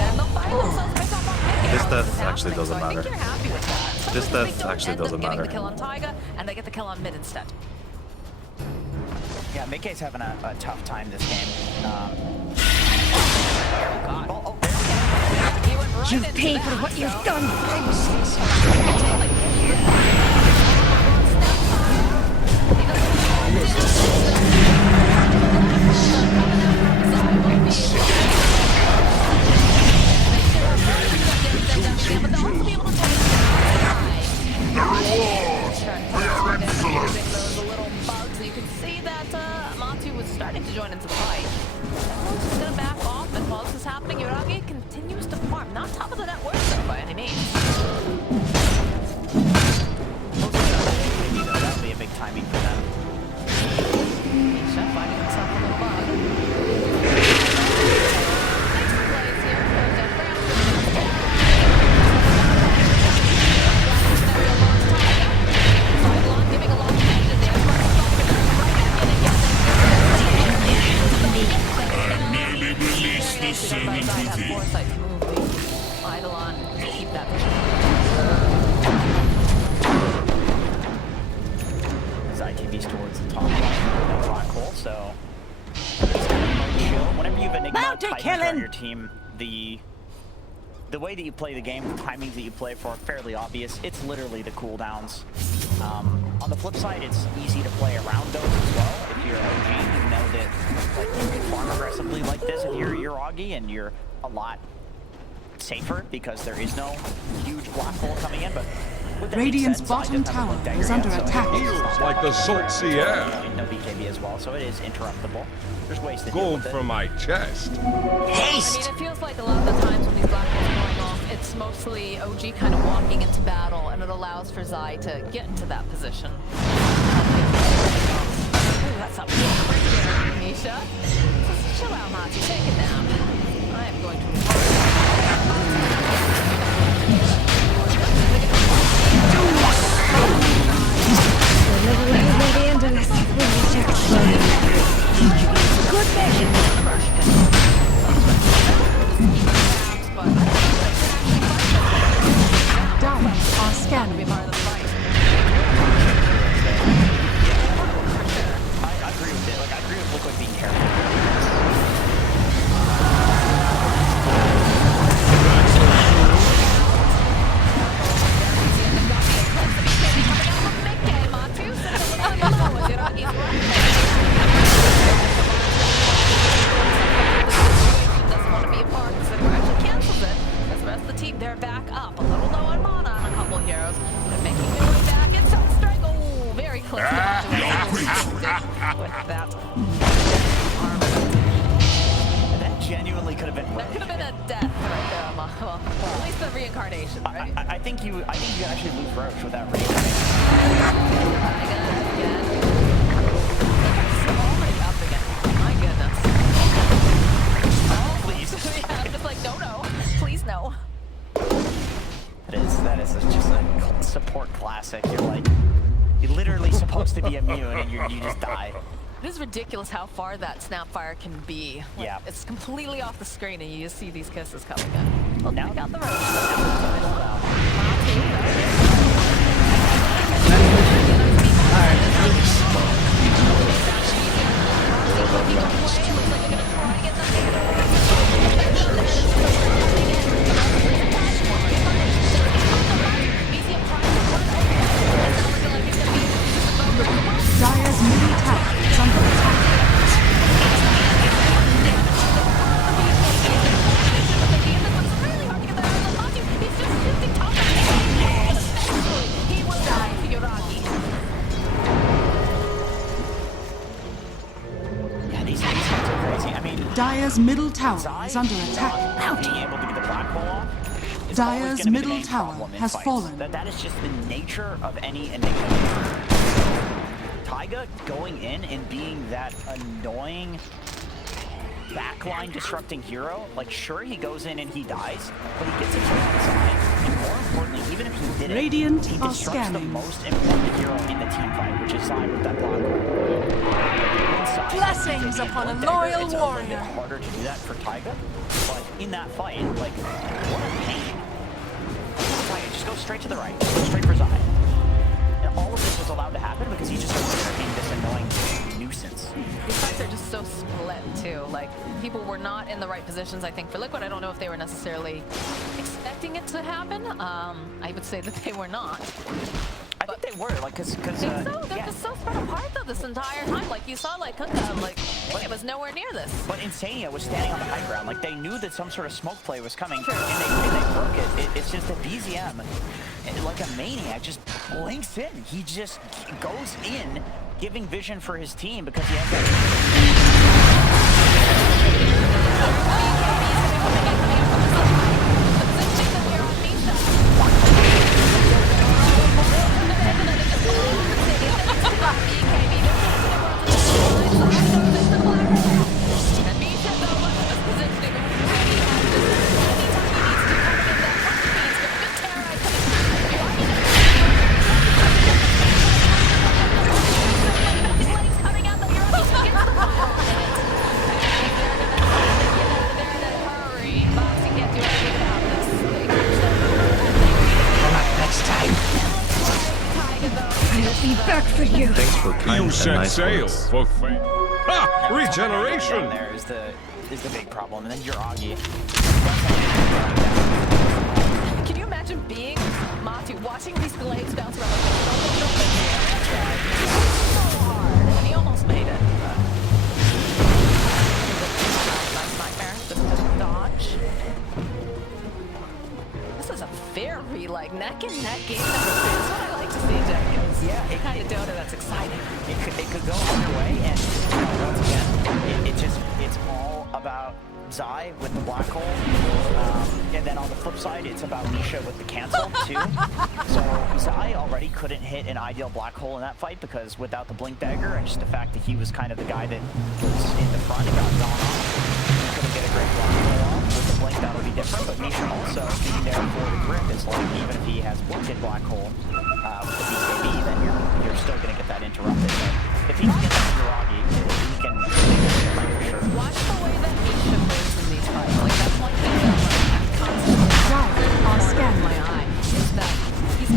And they'll find themselves based off on This death actually doesn't so I matter. think you're happy with that. This Especially if death they don't actually end up doesn't getting matter. the kill on Taiga, and they get the kill on mid instead. Yeah, Mikkei's having a tough time this game. Oh, God. He went right You into pay that, for what you've so- done. You can see that Matu was starting to join into the fight. Everyone's just gonna back off, and while this is happening, Yuragi continues to farm. Not top of the net worth though, by any means. That would be a big timing for them. Chef finding himself a little bug. Plays here for Death Ramp. Giving a lot of attention there. Merely release the servant within. Foresight to move the Eidolon to keep that vision. His ITV's towards the top of the black hole, so he's kind of chill. Whenever you have Enigma Bounty Titans killing! on your team, the way that you play the game, the timings that you play for are fairly obvious. It's literally the cooldowns. On the flip side, it's easy to play around those as well. If you're OG, you know that like you can farm aggressively like this if you're Augie, and you're a lot safer because there is no huge black hole coming in, but with that Radiant's being said, Zai bottom doesn't have a tower blink dagger is under yet, so attack. Feels like the salty air. no BKB as well, so it is interruptible. There's ways to deal Gold with it. from my chest. I mean, it feels like a lot of the times when these black holes are going off, it's mostly OG kind of walking into battle, and it allows for Zai to get into that position. Ooh, that's up right there, Misha. Just chill out, Mati. Take it down. I am going to... Never let anybody into this. Good mission. Down are scanning. I agree with it. Like, I agree with Liquid being careful. Doesn't want to be a part, so we're actually cancels it. Because the rest of the team, they're back up. A little low on mana on a couple of heroes. They're making their way back. It's on strike. Oh, very close to with that. That genuinely could have been. That could have been a death right there. Well, at least the reincarnation, right? I think you actually lose Roach with that reincarnation. Already up again. My goodness. Oh, please. Yeah, I'm just like, no. Please, no. That is just a support classic. You're literally supposed to be immune and you just die. It is ridiculous how far that Snapfire can be. Like, yeah. It's completely off the screen and you just see these kisses coming in. Well, now we got the road. Dire's middle tower is under attack. Dire's middle tower is under attack. Being able to get the black hole off. Dire's middle tower has fallen. That is just the nature of any Enigma. Taiga going in and being that annoying backline disrupting hero, like sure he goes in and he dies, but he gets a kill on side. And more importantly, even if he didn't, Radiant he are disrupts scanning. the most important hero in the team fight, which is Zai with that block. Blessings upon a loyal it's warrior. A little bit harder to do that for Taiga, but in that fight, like, what a pain. Taiga, just go straight to the right, go straight for Zai. And all of this was allowed to happen because he just became this annoying nuisance. These fights are just so split too. Like, people were not in the right positions, I think, for Liquid. I don't know if they were necessarily expecting it to happen. I would say that they were not. I think they were, like, because They're just so spread apart though this entire time. Like you saw, like Kunkka, like it was nowhere near this. But Insania was standing on the high ground. Like they knew that some sort of smoke play was coming, and they broke it. It's just that BZM, like a maniac, just blinks in. He just goes in, giving vision for his team because he has that. Back for you. Thanks for kind You and set nice sail words. for fame. Ha! Regeneration! Down there is the big problem, and then your Augie. Can you imagine being Matu, watching these glaives bounce around so hard, and he almost made it. Nice nightmare. Just dodge. neck and neck game. That's what I like to see, Jenkins. Yeah, the kind of Dota that's exciting. It could go either way, and once again, it's all about Zai with the black hole, and then on the flip side, it's about Misha with the cancel too. So Zai already couldn't hit an ideal black hole in that fight because without the blink dagger and just the fact that he was kind of the guy that was in the front and got gone off, he couldn't get a great black hole off. With the blink, that'll be different, but Misha also being there for the grip is like, even if he has blunted black hole with the BKB, then you're still going to get that interrupted. But if he can get that Uragi, he can make it for sure. Watch the way that Misha moves in these fights. Like, that's one thing that I'm constantly on scan my eye, is that he's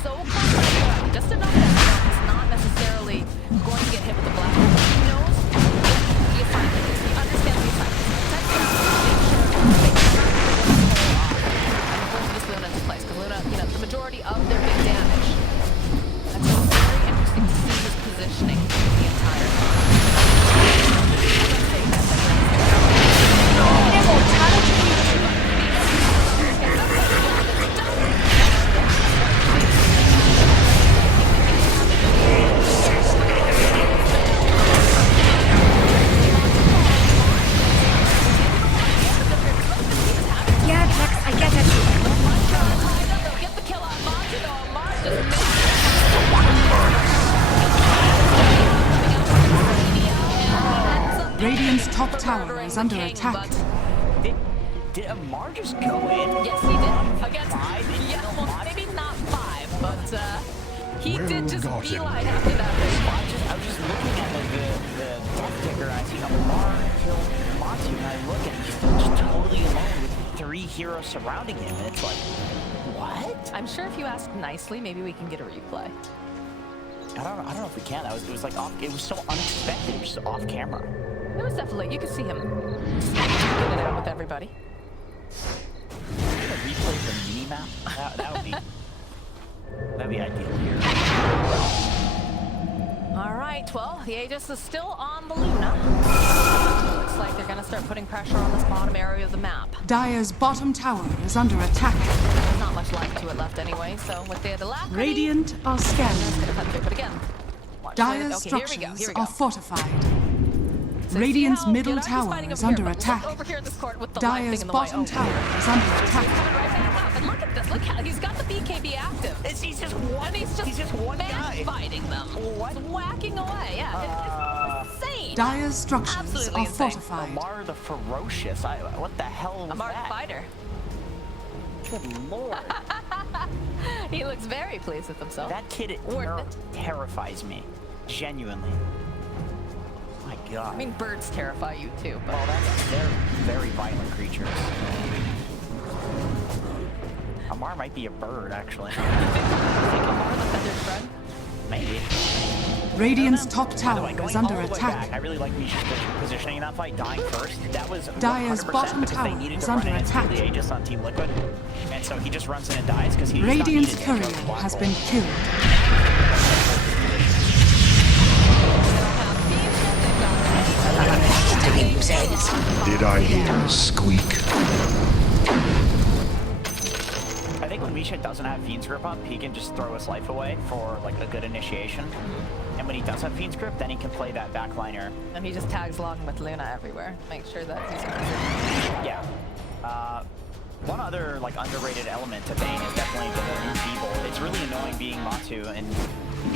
so complex, just enough that he's not necessarily going to get hit with the black hole. He knows the assignment is. He understands the assignment. Protect the assignment, make sure and bring this Luna into place. Because Luna, you know, the majority of their big damage. That's very interesting to see his positioning the entire time. Yeah, Tex, I get it. Get the kill on Monty, though. Mark just Radiant's top tower is under attack. Did Amar just go in? Yes, he did. Against five? Yeah, well, maybe not 5, but he did just beeline after that. I was just looking at like the death ticker. I see Amar kill Matsu, and I look and he's just totally alone with 3 heroes surrounding him, and it's like, what? I'm sure if you ask nicely, maybe we can get a replay. I don't know if we can. It was like off. It was so unexpected. It was just off camera. It was definitely, you could see him getting it out with everybody. A replay of the mini map? That'd be ideal here. Alright, well, the Aegis is still on the Luna. Looks like they're gonna start putting pressure on this bottom area of the map. Dire's bottom tower is under attack. There's not much life to it left anyway, so with the alacrity... Radiant are scanning. Gonna cut through, but again... Dire's structures are fortified. Radiant's middle tower is under attack. Dire's bottom tower is under attack. And look at this, look how he's got the BKB active. He's just one guy. Fighting them. What? Whacking away, yeah. It's insane. Dire's structures Absolutely are insane. fortified. Amar the Ferocious. What the hell was Amar that? the Fighter. Good lord. He looks very pleased with himself. That kid terrifies me. Genuinely. My god. I mean, birds terrify you too, but... Well, they're very violent creatures. Amar might be a bird, actually. You think Amar the feathered friend? Maybe. Radiant's top tower Going is under all the way attack. back, I really like Misha's positioning in that fight, dying first. That was Dire's 100% bottom because they tower needed is to run under into attack. the Aegis on Team Liquid. And so he just runs in and dies because he's Radiant's not courier needed to go to has black been hole. killed. Did I hear a squeak? I think when Misha doesn't have Fiend's Grip up, he can just throw his life away for like a good initiation. And when he does have Fiend's Grip, then he can play that backliner. And he just tags along with Luna everywhere. Make sure that he's in position. Yeah. One other like underrated element to Bane is definitely the feeble. It's really annoying being Matsu and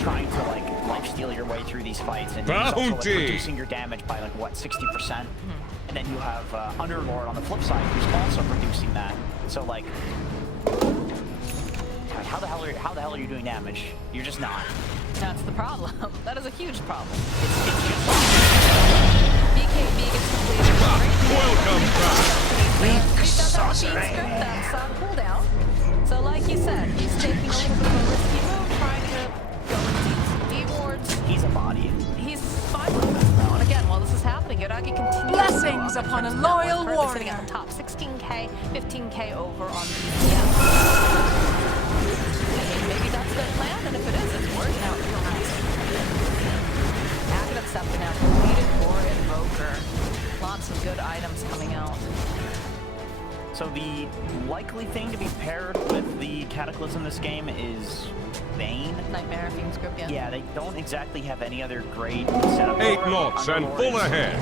trying to like lifesteal your way through these fights and he's also like reducing your damage by like what 60%. And then you have Underlord on the flip side who's also reducing that. So like, how the hell are you doing damage? You're just not. That's the problem. That is a huge problem. BKB gets completed. Welcome back. That's on cooldown. So like you said, he's taking a little bit of a risky move, trying to go into D-wards. He's a body. He's fine with this though. And again, while this is happening, Yuragi continues Blessings to go up upon in terms a of loyal net worth. Currently sitting at warrior. the top 16k, 15k over on BCS. Maybe that's their plan, and if it is, it's working out real nice. Active Scepter now completed for Invoker. Lots of good items coming out. So the likely thing to be paired with the Cataclysm this game is Bane. Nightmare, Fiend's Grip, yeah. Yeah, they don't exactly have any other great setup. 8 knots and full ahead.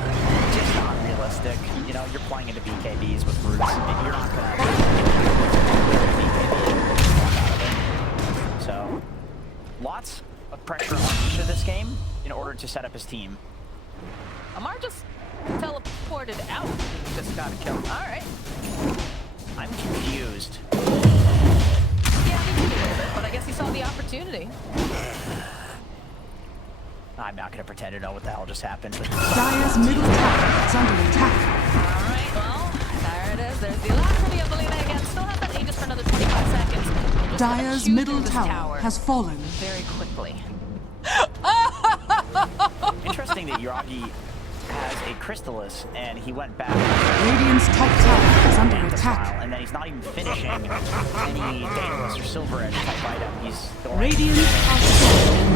Just not realistic. You know, you're playing into BKBs with roots. You're not gonna BKB. So, lots of pressure on Nisha this game in order to set up his team. Amar just teleported out. He just got a kill. All right. I'm confused. Yeah, me too a little bit, but I guess he saw the opportunity. I'm not gonna pretend to know what the hell just happened. Dire's middle tower is under attack. All right, well, there it is. There's the alacrity of Belina again. Still have that Aegis for another 25 seconds. Just Dire's shoot middle through this tower has fallen. very quickly. Interesting that Yuragi has a Crystallis, and he went back. Radiant's top tower is under Manta attack. style, and then he's not even finishing any Daedalus or Silver Edge type item. He's going. Radiant are soaring.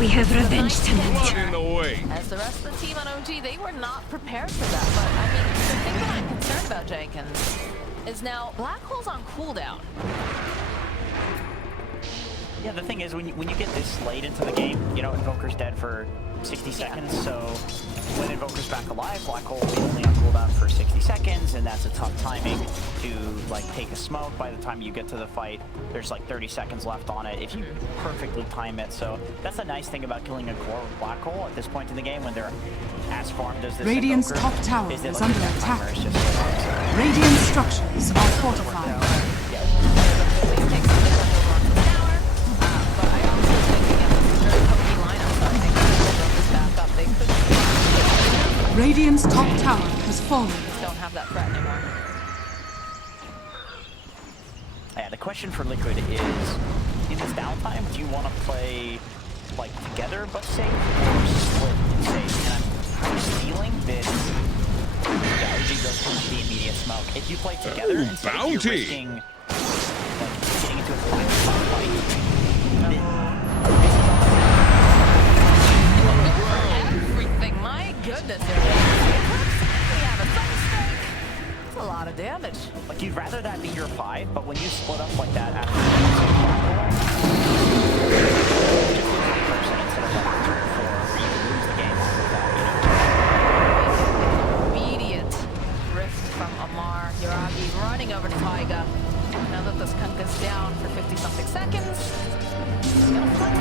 We have revenge tonight. In the way. As the rest of the team on OG, they were not prepared for that. But I mean, the thing that I'm concerned about, Jenkins, is now Black Hole's on cooldown. Yeah, the thing is, when you get this late into the game, you know, Invoker's dead for 60 seconds, so when Invoker's back alive, Black Hole will be only on cooldown for 60 seconds, and that's a tough timing to, like, take a smoke. By the time you get to the fight, there's like 30 seconds left on it if you perfectly time it. So that's the nice thing about killing a core with Black Hole at this point in the game when they're as farmed as this Radiant's Invoker, top tower is that, is like, under that attack. timer is just Radiant structures are fortified. Radiant's top tower has fallen. Just don't have that threat anymore. Yeah, the question for Liquid is, in this downtime, do you want to play, like, together but safe, or split and safe? And I'm kind of feeling that OG goes for the immediate smoke. If you play together and safe, you're risking, like, getting into a fight. Everything, my goodness. We have a sunstrike. That's a lot of damage. Like, you'd rather that be your 5, but when you split up like that after immediate rift from Amar. Yuragi running over to Taiga. Now that this Kunkka's down for 50-something seconds, he's gonna flex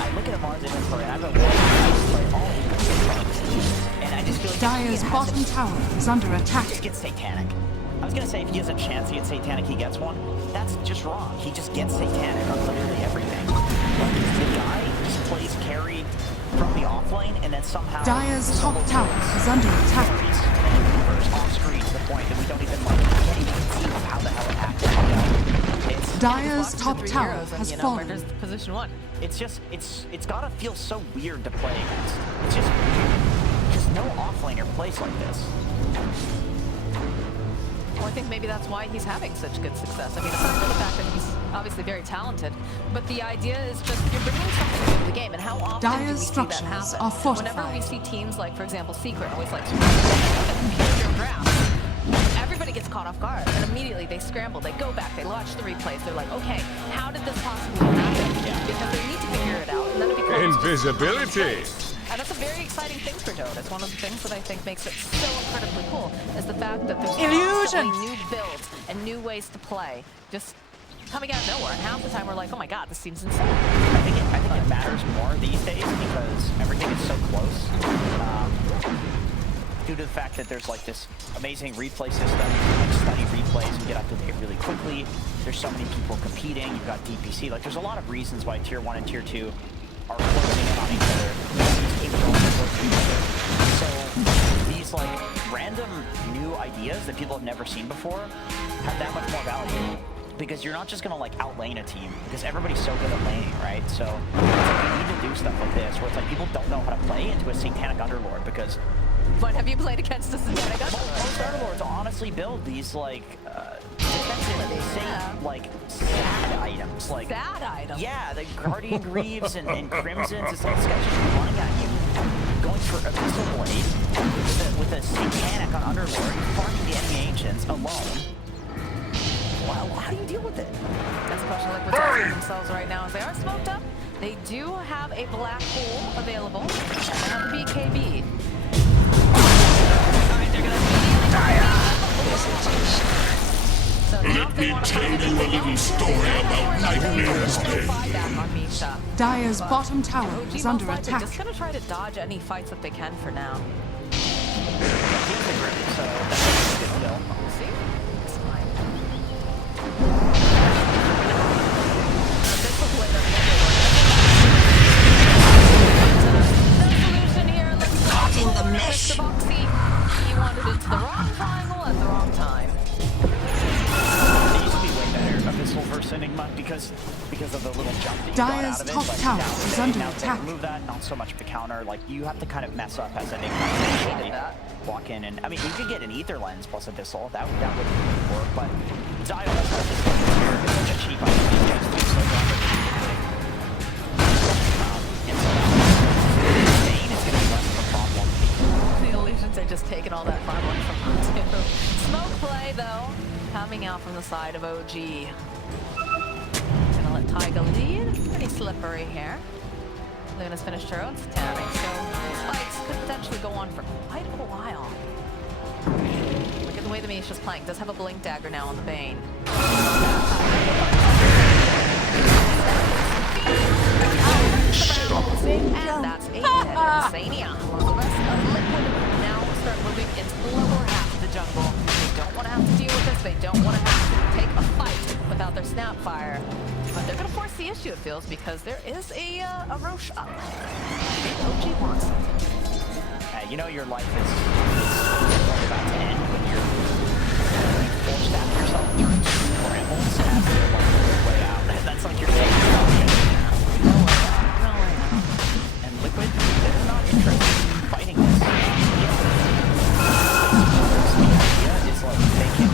I look at Amar's inventory, and I've been watching play all and I just feel like Dire's bottom tower is under attack. He just gets Satanic. I was gonna say if he has a chance to get Satanic, he gets one. That's just wrong. He just gets Satanic on literally everything. Like, the guy just plays carry from the offlane, and then somehow Dire's top tower is under attack. And off screen to the point that we don't even can't even conceive of how the hell it happened. It's Dire's top tower has fallen. Where's position 1? It's just it's gotta feel so weird to play against. It's just weird. Because no offlaner plays like this. Well, I think maybe that's why he's having such good success. I mean, aside from the fact that he's obviously very talented, but the idea is just you're bringing something new to the game, and how often do we see that happen? Are fortified. Whenever we see teams like, for example, Secret, always like pure draft, everybody gets caught off guard, and immediately they scramble, they go back, they watch the replays, they're like, okay, how did this possibly happen? Because they need to figure it out, and then it becomes Invisibility! and that's a very exciting thing for Dota. It's one of the things that I think makes it so incredibly cool, is the fact that there's constantly new builds and new ways to play, just coming out of nowhere. And half the time we're like, oh my god, this seems insane. I think it matters more these days because everything is so close. Due to the fact that there's like this amazing replay system, you can study replays and get up to date really quickly. There's so many people competing. You've got DPC. Like, there's a lot of reasons why Tier 1 and Tier 2 are closing in on each other. These teams are also close to each other. So these like random new ideas that people have never seen before have that much more value. Because you're not just gonna like outlane a team, because everybody's so good at laning, right? So it's like you need to do stuff like this, where it's like people don't know how to play into a Satanic Underlord, because But have you played against us yet? Most Underlords honestly build these like defensive, they say like sad items. Like sad items? Yeah, the Guardian Greaves and Crimsons. It's like this guy's just running at you, going for Abyssal Blade with a Satanic on Underlord, farming the enemy Ancients alone. Wow, how do you deal with it? That's a question like what's asking themselves right now. As they are smoked up, they do have a black hole available, and they have the BKB. Alright, they're gonna so now if they want to find anything else, Dire's bottom tower is under attack. They're just gonna try to dodge any fights that they can for now. So that's a good kill. See? It's fine. Caught in the mesh. He wandered into the wrong triangle at the wrong time. It used to be way better, Abyssal versus Enigma, because of the little jump that you got Dire's out of it. top But tower now is they- under now they attack. remove that, not so much of a counter. Like you have to kind of mess up as Enigma. Hated that. Walk in and I mean you could get an Ether Lens plus Abyssal. That would work, but Dio has such a cheap item. These guys do so well. And so Bane is gonna be less of a problem. The illusions are just taking all that farm away from them too. Smoke play though, coming out from the side of OG. Gonna let Taiga lead. Pretty slippery here. Luna's finished her own stabbing, so these fights could potentially go on for quite a while. Look at the way the Misha's playing. Does have a blink dagger now on the Bane. And that's a dead Insania. The rest of Liquid now start moving into the lower half of the jungle. They don't want to have to deal with this. They don't want to have to take a fight without their Snapfire. But they're going to force the issue, it feels, because there is a Roche up. OG wants it. You know your life is about to end when you're forced after yourself through two brambles and have to like way out. That's like your safe option. No way out. And Liquid, they're not interested in fighting this. The idea is like they can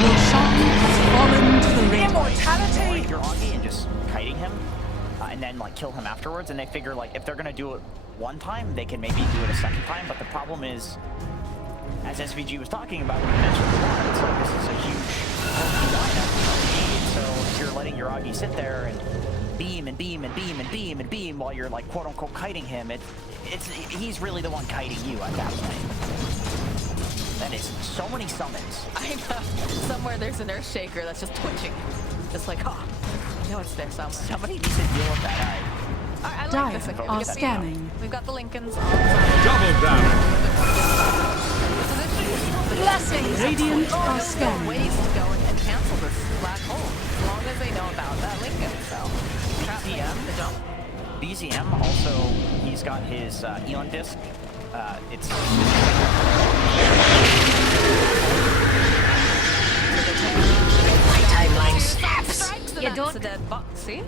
Roshan has fallen to the ring. Immortality! Your Augie and just kiting him, and then like kill him afterwards, and they figure like if they're gonna do it one time, they can maybe do it a second time, but the problem is, as SVG was talking about when he mentioned the water, it's like this is a huge lineup, so if you're letting your Augie sit there and beam and beam and beam and beam and beam while you're like quote unquote kiting him, he's really the one kiting you at that point. That is so many summons. I know. Somewhere there's an Earth Shaker that's just twitching. Just like, oh, I know it's there somewhere. Somebody needs to deal with that. I like Dire this. Okay, are scanning. We've got the Lincolns on. Double down. Blessings. Radiant are scanning. Ways to go and cancel this black hole. As long as they know about that Lincoln. So, BZM, the jump. BZM also, he's got his Eon disc. It's My timeline snaps. You don't. A dead box. See?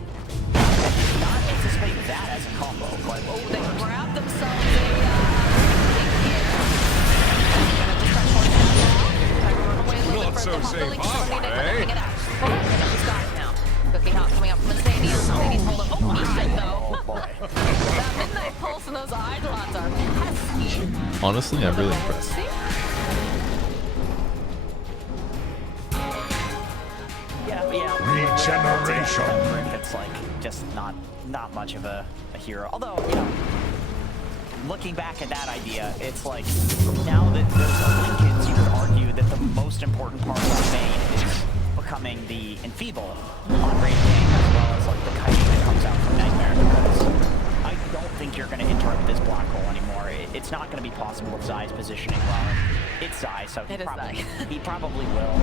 not anticipate that as a combo, but oh, they grab themselves a Not so safe harbor, eh? He's got it now. Cookie Hop coming up from Insania. Insania's hold up. Oh, midnight though. That midnight pulse and those Eidolons are pesky. Honestly, I'm really impressed. Regeneration. It's like just not much of a hero. Although, you know, looking back at that idea, it's like now that there's a Lincolns, you could argue that the most important part of the main is becoming the Enfeeble on Raid King, as well as like the kiting that comes out from Nightmare, because I don't think you're going to interrupt this black hole anymore. It's not going to be possible with Zai's positioning well. It's Zai, so he probably will.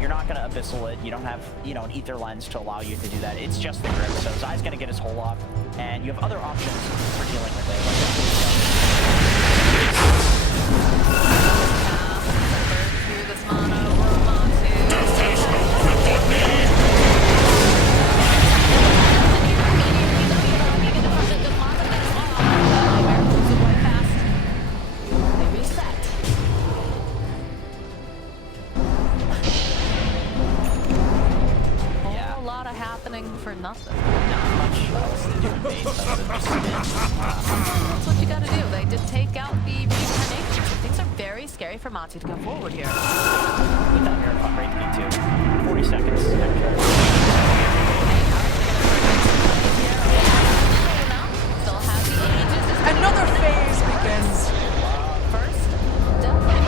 You're not going to Abyssal it. You don't have, you know, an Ether Lens to allow you to do that. It's just the grip. So Zai's going to get his hole off, and you have other options for dealing with it. Through this mono, Roman for Mati to go forward here. Put that here on Wraith King too. 40 seconds. Still has the ages. Another phase begins. First, definitely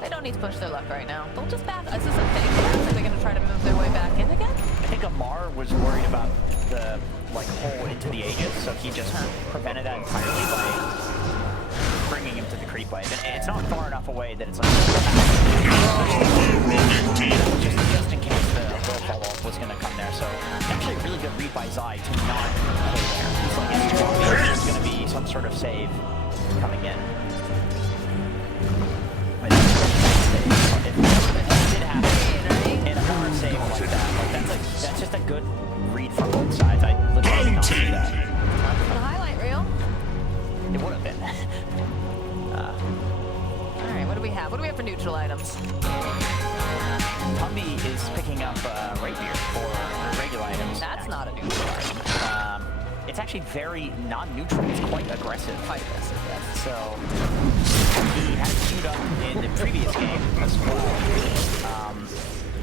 they don't need to push their luck right now. They'll just back. Is this a fake? Are they going to try to move their way back in again? I think Amar was worried about the hole into the Aegis, so he just prevented that entirely by bringing him to the creep wave. And it's not far enough away that it's like just in case the low fall off was going to come there. So actually a really good read by Zai to not hold there. He's like, it's going to be some sort of save coming in. But if it did happen in a hard save like that, that's just a good read from both sides. I literally don't see that. For the highlight reel. It would have been. Alright, what do we have? What do we have for neutral items? Tumby is picking up rapier for regular items. That's not a neutral item. It's actually very non-neutral. It's quite aggressive. Quite aggressive, yes. So he had to shoot up in the previous game as well.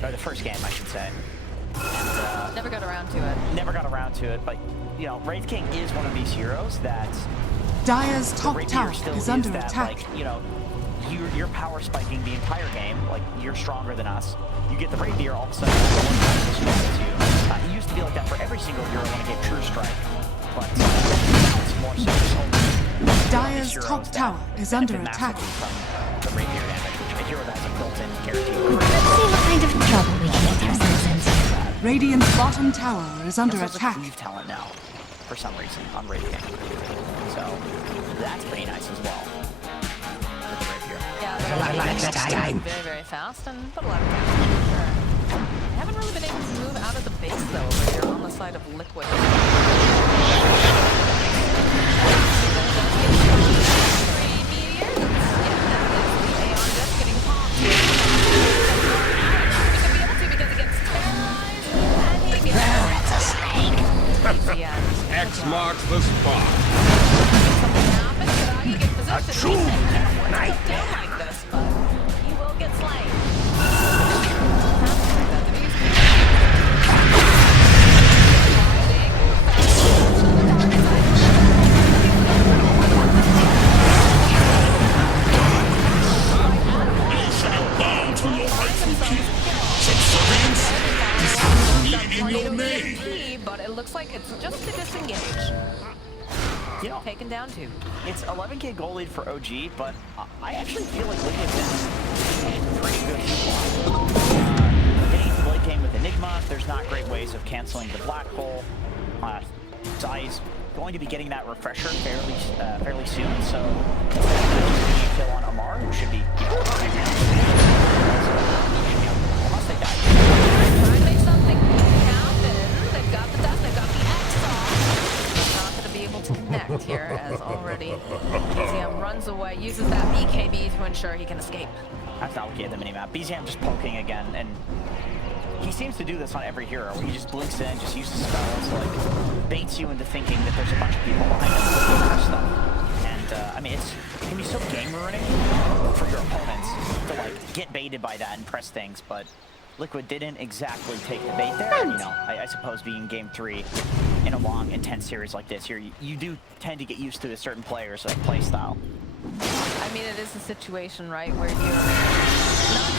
Or the first game, I should say. And, never got around to it. Never got around to it, but you know, Wraith King is one of these heroes that Dire's top tower is under that, attack. like, you know, you're power spiking the entire game. Like, you're stronger than us. You get the rapier, all of a sudden, as strong as you. It used to be like that for every single hero when it gave True Strike, but now it's more so. Dire's top tower is under attack. From the rapier damage, which a hero that has a built-in guarantee. Let's see what kind of trouble we can get ourselves into. Radiant's bottom tower is under attack. Leave talent now, for some reason, on Wraith King. So that's pretty nice as well. With the rapier. Yeah, very, very fast and put a lot of damage for sure. Haven't really been able to move out of the base though over here on the side of Liquid. X marks the spot. A true knight like this, but you will get slain. Bow to your rightful king. Subservience is in your name. But it looks like it's just a disengage. You know, taken down to. It's 11k goal lead for OG, but I actually feel like Liquid's in pretty good spot. Getting into the late game with Enigma, there's not great ways of canceling the black hole. Zai's going to be getting that refresher fairly soon, so just a kill on Amar, who should be, unless they die. Try to make something happen. They've got the dust, they've got the X off. Not going to be able to connect here, as already BZM runs away, uses that BKB to ensure he can escape. That's not looking at the minimap. BZM just poking again, and he seems to do this on every hero, where he just blinks in, just uses spells, like, baits you into thinking that there's a bunch of people behind him with stuff. And, I mean, it can be so game-ruining for your opponents to, like, get baited by that and press things, but Liquid didn't exactly take the bait there. You know, I suppose being game 3 in a long, intense series like this, you do tend to get used to a certain player's play style. I mean, it is a situation, right, where you're not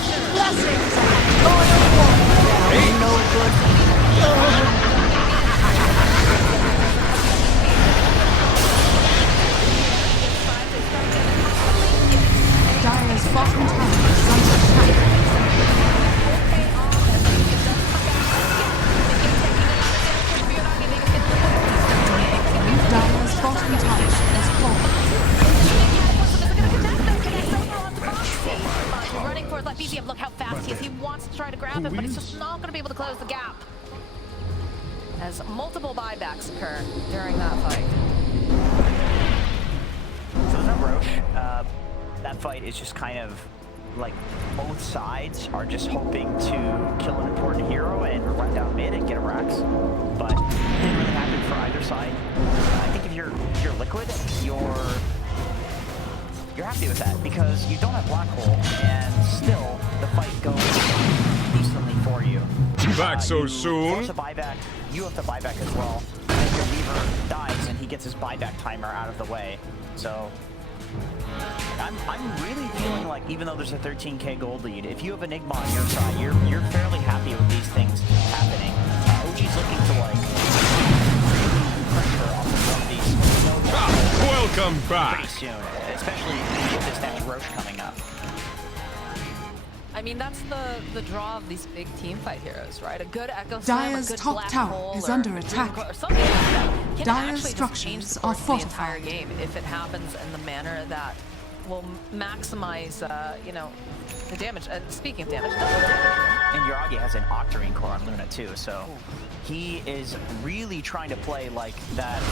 sure. Blessings! No good. Dire's bottom tower is under attack. Dire's bottom tower is falling. Running for his life. BZM, look how fast he is. He wants to try to grab him, but he's just not going to be able to close the gap. As multiple buybacks occur during that fight. So there's no Roche. That fight is just kind of like both sides are just hoping to kill an important hero and run down mid and get a Rax. But it didn't really happen for either side. I think if you're you're happy with that because you don't have Black Hole, and still the fight goes decently for you. Back so you soon? force a buyback, you have to buyback as well. And your Weaver dies, and he gets his buyback timer out of the way. So I'm really feeling like even though there's a 13k gold lead, if you have Enigma on your side, you're fairly happy with these things happening. OG's looking to like pressure off of these. Welcome back. Pretty soon, especially with this next Roche coming up. I mean, that's the draw of these big team fight heroes, right? A good Echo Dire's Slam, a good top Black tower Hole, is or under Green attack. Cloak, or something like that can Dire's actually just change structures the are course of the entire fortified. game if it happens in the manner that will maximize, you know, the damage. And speaking of damage, And Yuragi has an Octarine core on Luna too, so he is really trying to play like that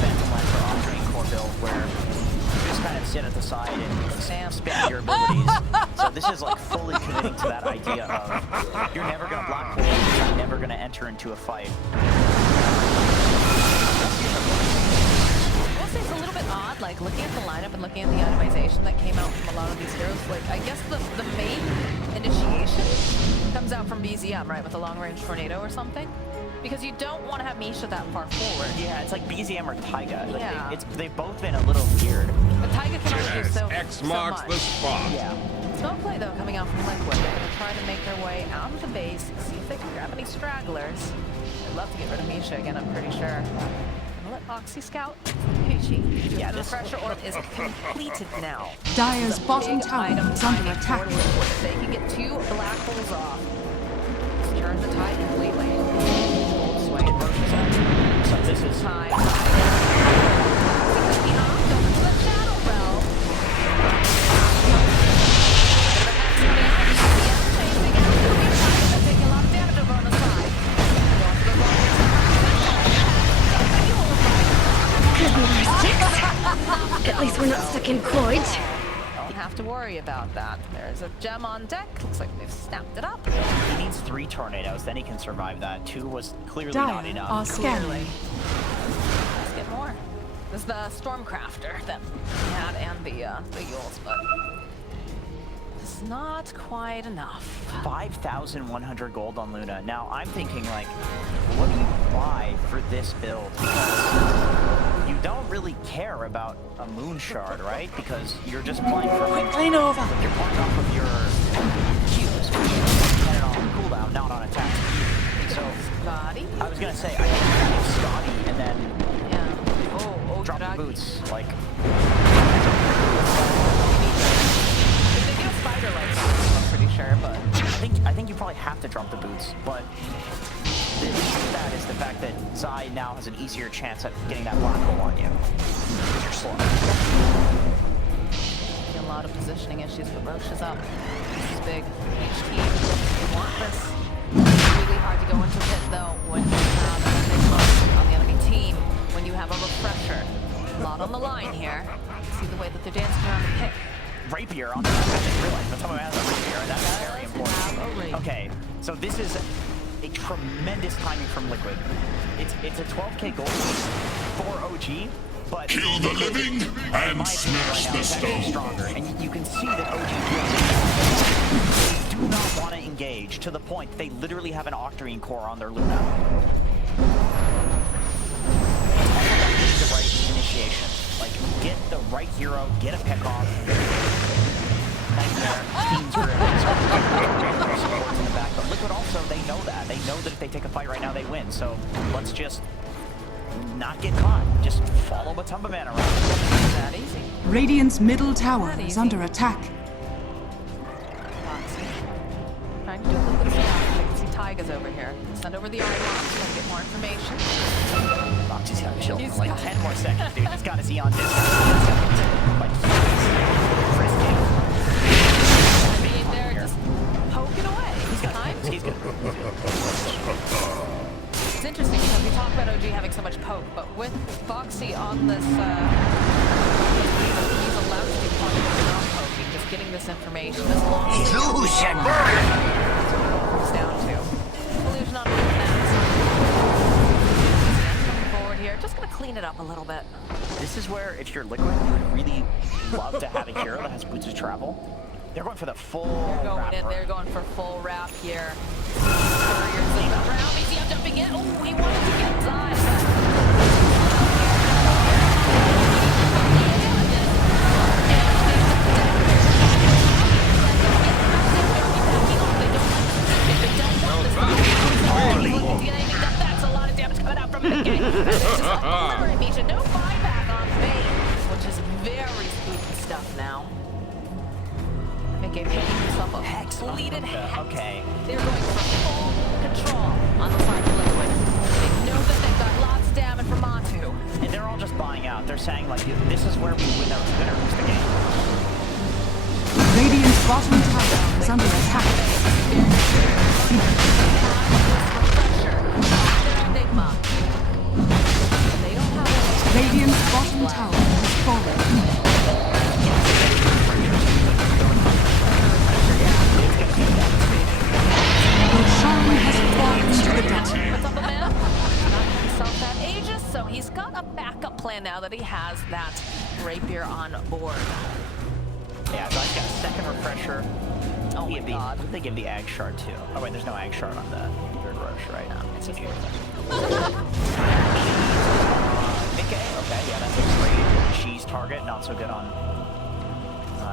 Phantom Lancer Octarine core build where you just kind of sit at the side and spam your abilities. So this is like fully committing to that idea of you're never going to Black Hole, you're never going to enter into a fight. I will say it's a little bit odd, like looking at the lineup and looking at the itemization that came out from a lot of these heroes. Like, I guess the main initiation comes out from BZM, right, with a long-range tornado or something? Because you don't want to have Misha that far forward. Yeah, it's like BZM or Taiga. Like Yeah. they've both been a little weird. But Taiga can only do so X so marks much. the spot. Yeah. Smoke play, though, coming out from Liquid. They're going to try to make their way out of the base, see if they can grab any stragglers. I'd love to get rid of Misha again, I'm pretty sure. Gonna let Oxy scout. Yeah, this pressure orb is completed now. Dire's Big bottom tower item is under timing attack. for Liquid. If they can get 2 black holes off, let's turn the tide completely. Gold swing and Roche is on. So this is Time. Behind over to the Shadow Realm. Chasing after the Misha. They're taking a lot of damage over on the side. Going for the long At least we're not stuck in cords. Don't have to worry about that. There's a gem on deck. Looks like they've snapped it up. he needs 3 tornadoes, then he can survive that. 2 was clearly not Dire enough. are scanning. Let's get more. There's the Stormcrafter that we had and the Yules, but it's not quite enough. 5,100 gold on Luna. Now I'm thinking like, what do you buy for this build? Because you don't really care about a Moon Shard, right? Because you're just playing for Lean over. You're playing off of your Qs, which is dependent on cooldown, not on attack. So Scotty? I was gonna say I think Scotty and then Yeah. Oh, drop the Drag. boots. Like If they get a spider like that, I'm pretty sure, but I think you probably have to drop the boots, but the issue with that is the fact that Zai now has an easier chance at getting that black hole on you. Because you're slow. a lot of positioning issues, but Roche is up. This is big. Each team, they want this. It's really hard to go into pit though when you have an Enigma on the enemy team, when you have a refresher. A lot on the line here. See the way that they're dancing around the pit. Rapier on the I just realized, but someone has a rapier, and that's very important. Okay, so this is a tremendous timing from Liquid. It's a 12k gold for OG, but Kill the living and my smash opinion right now, the it's actually stone. stronger, and you can see that OG do not want to engage to the point that they literally have an Octarine core on their Luna. It's all about getting the right initiation. Like, get the right hero, get a pick off. Nightmare, Fiend's Grip, supports in the back. But Liquid also, they know that. They know that if they take a fight right now, they win. So let's just not get caught. Just follow Matumba Man around. It's that easy. Radiant's middle tower is under attack. Trying to do a little bit of scouting. I can see Taiga's over here. Send over the eye so get more information. Roxy's got to chill He's for like got- 10 more seconds, dude. He's got his Eon discount. Like, he's frisking. I mean, they're just poking away. He's good. It's interesting because we talk about OG having so much poke, but with Foxy on this, he's allowed to do poke without poking, just getting this information as long as Illusion! that's what it all comes down to. Illusion on both ends. Coming forward here, just gonna clean it up up a little bit. This is where, if you're Liquid, you would really love to have a hero that has boots of travel. They're going for the full wrap. They're going for full wrap here. Courier's in the round. He's jumping in. Oh, he wanted to get inside. That's a lot of damage coming out from the gate. No buyback on Bane, which is very spooky stuff now. Gave himself a completed hex. Okay. They're going for full control on the side of Liquid. They know that they've got lots of damage from Matu. And they're all just buying out. They're saying, like, this is where we win or lose the game. Radiant's bottom tower is under attack. Enigma. They don't have Radiant's bottom tower has fallen. That Aegis, so he's got a backup plan now that he has that rapier on board. Yeah, so I've got a second refresher. Oh my god. They give the Ag Shard too. Oh wait, there's no Ag Shard on the third rush, right? No, it's just Mickey, okay, yeah, that's a great cheese target. Not so good on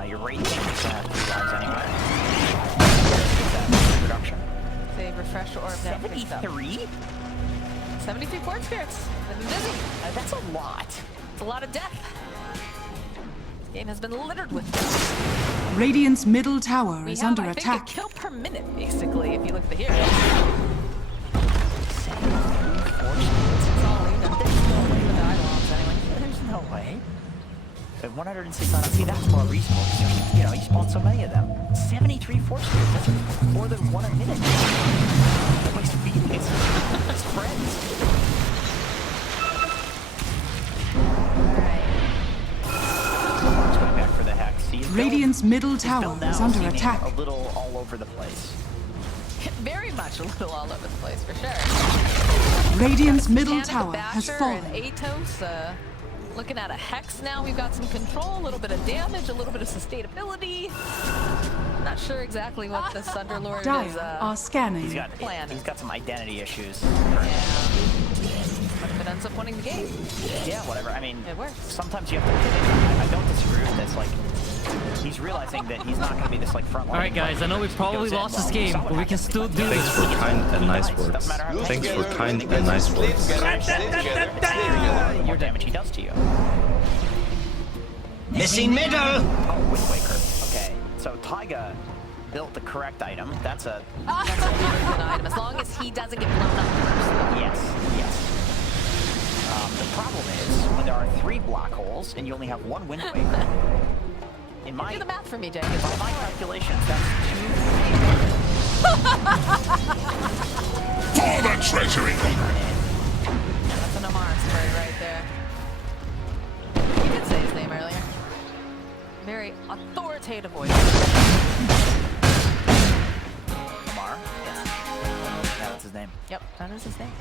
your rate thing. It's gonna have 3 lives anyway. Production. They refresh orb now. 73? 73 port spirits. They've been busy. That's a lot. It's a lot of death. This game has been littered with death. Radiant's middle tower is under I think attack. a kill per minute, basically, if you look at the heroes. There's no way. But 106 on see, that's more reasonable. You know, you spawn so many of them. 73 force spirits. That's more than 1 a minute. Nobody's feeding it. It's friends. Alright. Going back for the hex. Radiant's middle tower is under attack. A little all over the place. Very much a little all over the place, for sure. Radiant's middle tower has fallen. And Atos, looking at a hex now. We've got some control, a little bit of damage, a little bit of sustainability. Not sure exactly what this Underlord is are scanning. He's got some identity issues. Yeah. But if it ends up winning the game. Yeah, whatever. I mean, it works. Sometimes you have to pivot. I don't disagree with this. Like, he's realizing that he's not going to be this like front line. Alright guys, I know we probably lost this game, but we can still do Thanks this. for kind and nice words. Thanks for kind and nice words. Your damage he does to you. Missing middle! Oh, Wind Waker. Okay, so Taiga built the correct item. That's a That's a really good item, as long as he doesn't get blown up first. yes. The problem is when there are 3 black holes and you only have 1 Wind Waker. In my Do the math for me, Jacob. by my calculations, that's 2. For the treasury! That's an Amar story right there. You did say his name earlier. Very authoritative voice. Amar? Yes. Yeah, that's his name. Yep, that is his name.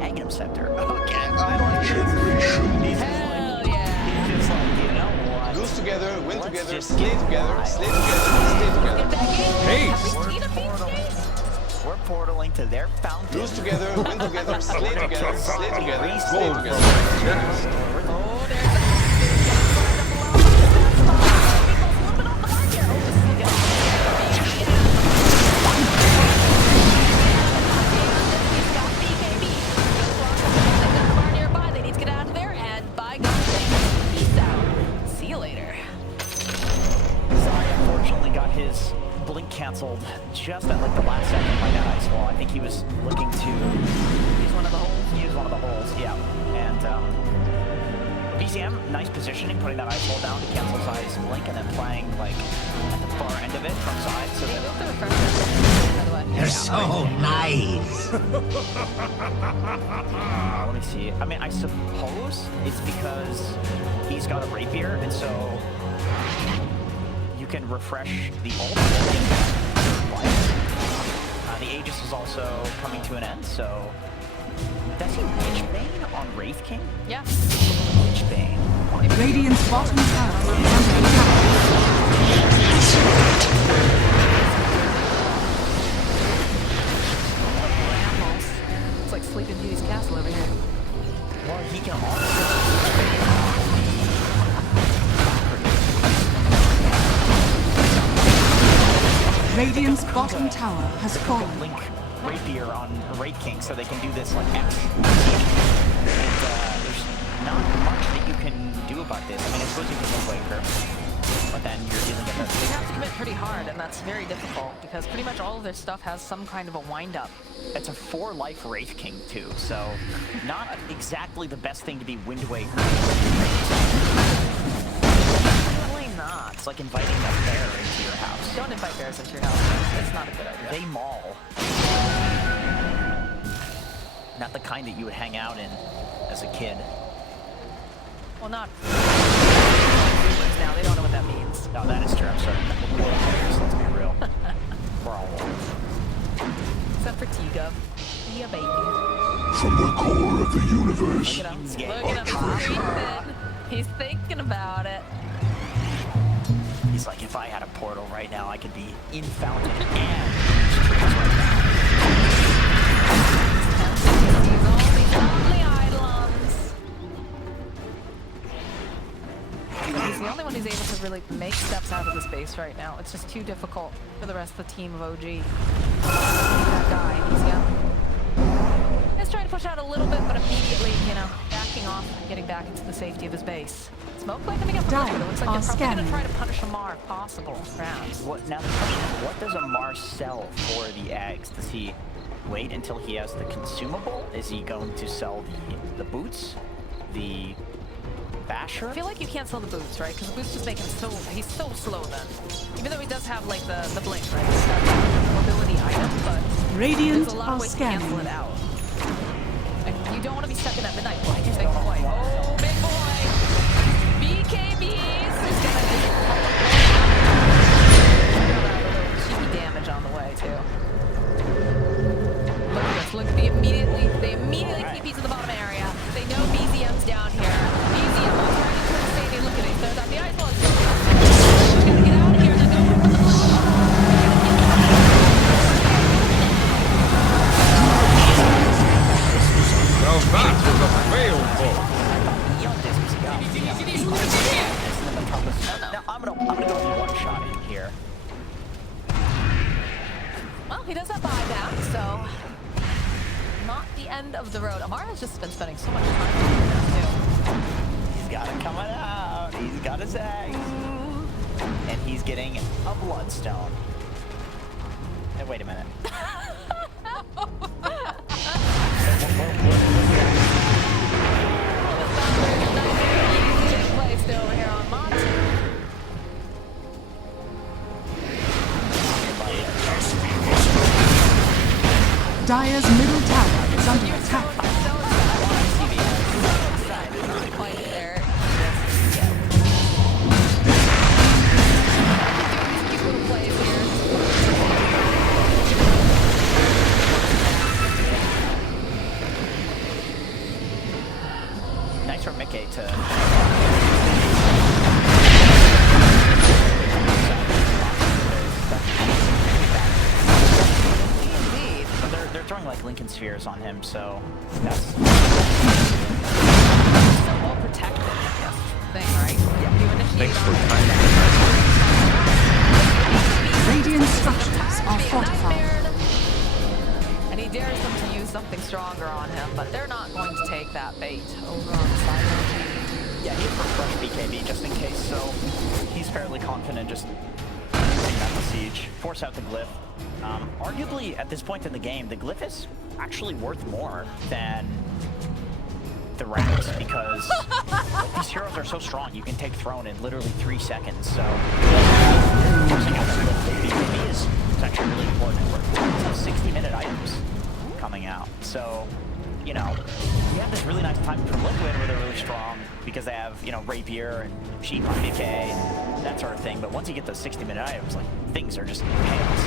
Agam Scepter. Okay, I like this. Hell yeah. He's just like, you know what? Lose together, win Let's together, just slay get together, wild. slay together, stay together. Hey! We're portaling to their fountain. Lose together, win together, slay together, slay together, slay Gold. together. Oh, there's that. His blink canceled just at like the last second by that ice wall. I think he was looking to use one of the holes. Use one of the holes, yeah. And BCM, nice positioning, putting that ice wall down to cancel his ice blink, and then playing like at the far end of it from side. So They that moved the refresher, by the way. You're so nice! let me see. I mean, I suppose it's because he's got a rapier, and so you can refresh the ult. The Aegis is also coming to an end, so Does he Witchbane on Wraith King? Yeah. Witchbane. Radiant's bottom tower is under attack. It's like Sleeping Beauty's castle over here. Well, he can also... Radiant's bottom tower has fallen. Link Rapier on Wraith King so they can do this like X. And there's not much that you can do about this. I mean, I suppose you can Wind Waker, but then you're dealing with You have to commit pretty hard, and that's very difficult because pretty much all of their stuff has some kind of a wind-up. It's a 4-life Wraith King too, so not exactly the best thing to be Wind Waker. Probably not. It's like inviting a bear into your house. Don't invite bears into your house. It's not a good idea. They maul. Not the kind that you would hang out in as a kid. Well, not now. They don't know what that means. No, that is true. I'm sorry. Let's be real. We're all wolves. Except for T-Gov. Yeah, baby. From the core of the universe. Look at him. Look at him. He's thinking about it. He's like, if I had a portal right now, I could be in Fountain and streets right now. He's all these lovely eidolons. But he's the only one who's able to really make steps out of the space right now. It's just too difficult for the rest of the team of OG. That guy, he's young. He's trying to push out a little bit, but immediately, you know, backing off and getting back into the safety of his base. Smoke play coming up from Liquid. It looks like they're probably going to try to punish Amar if possible, perhaps. Now the question is, what does Amar sell for the eggs? Does he wait until he has the consumable? Is he going to sell the boots? The basher? I feel like you can't sell the boots, right? Because the boots just make him so... He's so slow then. Even though he does have, like, the blink, right? He's got a mobility item, but Radiant there's a lot of ways to cancel it out. And you don't want to be stuck in that midnight point. Big boy. Oh, big boy! BKBs! He's gonna cheeky damage on the way, too. Look at this. Look, they immediately TP to the bottom area. They know BZM's down here. BZM will turn into the stadium. Look at it. So that the ice wall is we gotta get out of here. They're going for the Well, that was a fail, folks. Now, I'm gonna go one-shot him here. Well, he does have buyback, so not the end of the road. Amar has just been spending so much time here now, too. He's got it coming out. He's got his eggs. And he's getting a bloodstone. Hey, wait a minute. Over here on Mont. Dire's middle tower is under attack. Nice for Mickey to... They're throwing like Lincoln spheres on him, so that's so well protected. Yes, thing, right? Yeah. Thanks for time. Radiant structures are fortified. And he dares them to use something stronger on him, but they're not going to take that bait over on the side of the team. Yeah, he's for fresh BKB just in case, so he's fairly confident just taking out the siege. Force out the glyph. Arguably, at this point in the game, the glyph is actually worth more than the racks because these heroes are so strong. You can take throne in literally 3 seconds, so forcing out the glyph with BKB is actually really important. We're 60-minute items coming out, so you know, we have this really nice time from Liquid where they're really strong because they have, you know, Rapier and Sheep on DK and that sort of thing. But once you get those 60-minute items, like, things are just chaos.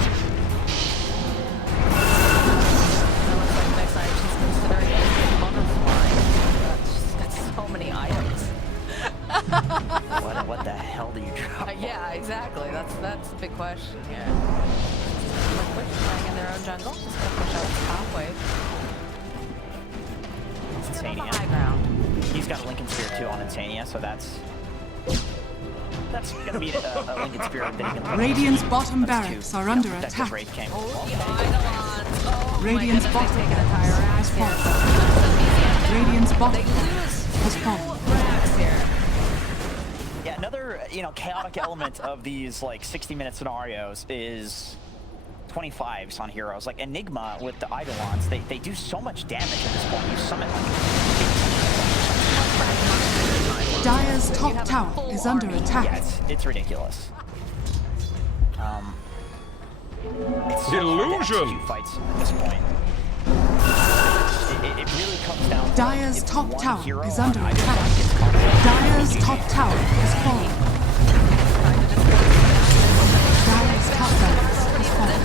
That looks like next time she's considering top wave. Insania. High ground. He's got a Lincoln Spear too on Insania, so that's gonna be a Lincoln Spear that he can. Radiant's bottom barracks are under attack. Radiant's bottom barracks has fallen. Radiant's bottom has fallen. Yeah, another chaotic element of these like 60-minute scenarios is 25s on heroes. Like Enigma with the Eidolons, they do so much damage at this point. You summon Dire's top tower is under attack. Yeah, it's ridiculous. It's illusion. Fights at this point. It really comes down to Dire's top tower is under attack. Dire's top tower has fallen. Dire's top barracks has fallen.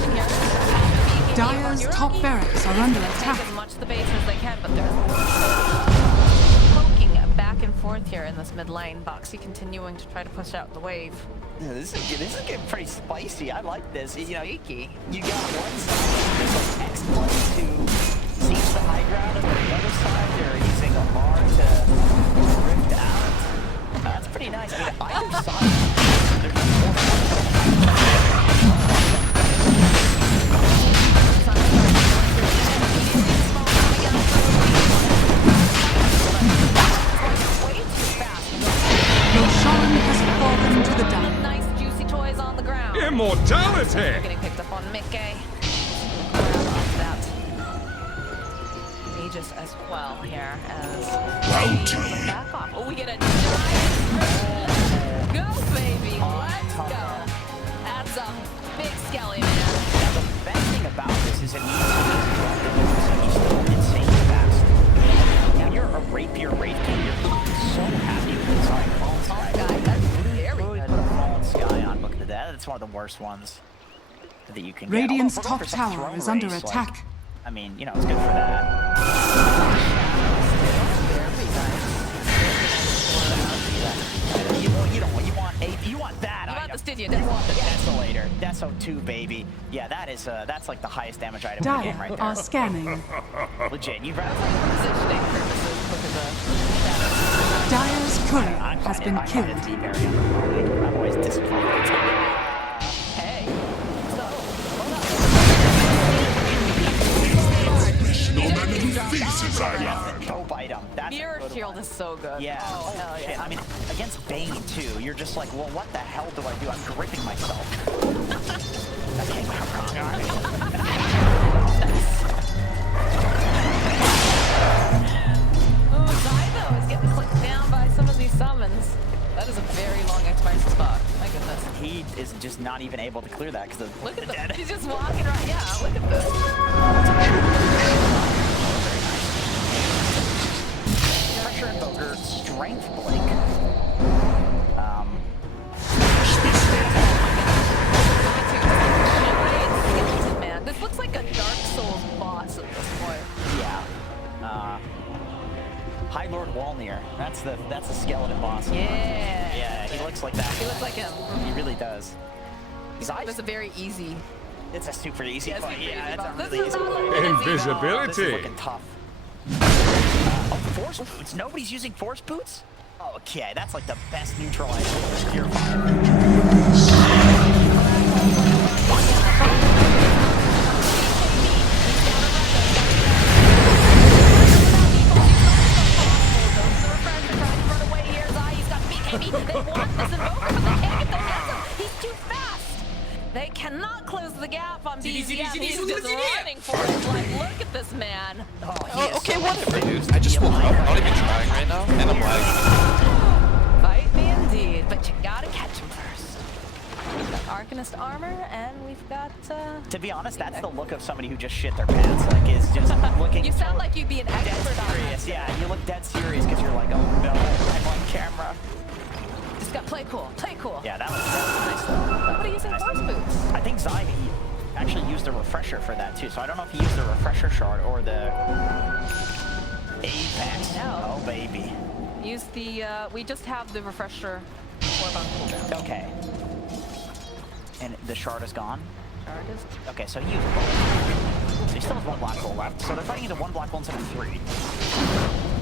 Dire's top barracks are under attack. As much of the base as they can, but they're poking back and forth here in this mid lane. Boxy continuing to try to push out the wave. Yeah, this is getting pretty spicy. I like this. You got one side, there's like X-Plays who sees the high ground, and then the other side, they're using a bar to rift out. That's pretty nice. I mean, either side, there's more. Immortality! Getting picked up on Mickey. Grab off that Aegis as well here as back off. Oh, we get a giant go, baby. Let's go. That's a big skelly, man. Now, the best thing about this is it means he's still insanely fast. When you're a rapier Wraith King, you're so happy with this like Fallen Sky. That's very good. Put a Fallen Sky on. Look at that. That's one of the worst ones that you can get. Radiant's top tower is under attack. Like, I mean, it's good for that. You want that. You want the Stygian. You want the Desolator. Deso 2, baby. Yeah, that's like the highest damage item in the game right there. Are scanning. Legit. You'd rather positioning purposes. Look at the Dire's courier has been killed. I'm always disappointed. Hey. Go bite him. Mirror Shield is so good. Yeah. Oh, hell yeah. I mean, against Bane too, you're just like, well, what the hell do I do? I'm gripping myself. That came out wrong. Oh, Zybo is getting clicked down by some of these summons. That is a very long expiration spot. My goodness. He is just not even able to clear that because look at that. He's just walking right. Yeah, look at this. Pressure Invoker, Strength Blink. Man, this looks like a Dark Souls boss at this point. Yeah. High Lord Walnir. That's a skeleton boss. Yeah. Yeah, he looks like that. He looks like him. He really does. It's a very easy. It's a super easy fight. Yeah, it's a really easy fight. Invisibility. This is looking tough. Force boots? Nobody's using force boots? Okay, that's like the best neutral item for Purifier. They cannot close the gap on BZM. He's just running for it. Like, look at this man. Okay, whatever, dude. I just woke up. I'm not even trying right now, and I'm lagging. Fight me indeed, but you gotta catch him first. We've got Arcanist armor, and we've got, To be honest, that's the look of somebody who just shit their pants. Like, is just looking... You sound like you'd be an expert on serious. Yeah, you look dead serious because you're like, oh no, I'm on camera. Just got play cool, play cool. Yeah, that was nice though. What are you using force boots? I think Zai actually used a refresher for that too, so I don't know if he used the refresher shard or the Apex. No. Oh baby. Use the, we just have the refresher orb on cooldown. Okay. And the shard is gone? Shard is... Okay, so use both. He still has one black hole left, so they're fighting into one black hole instead of 3.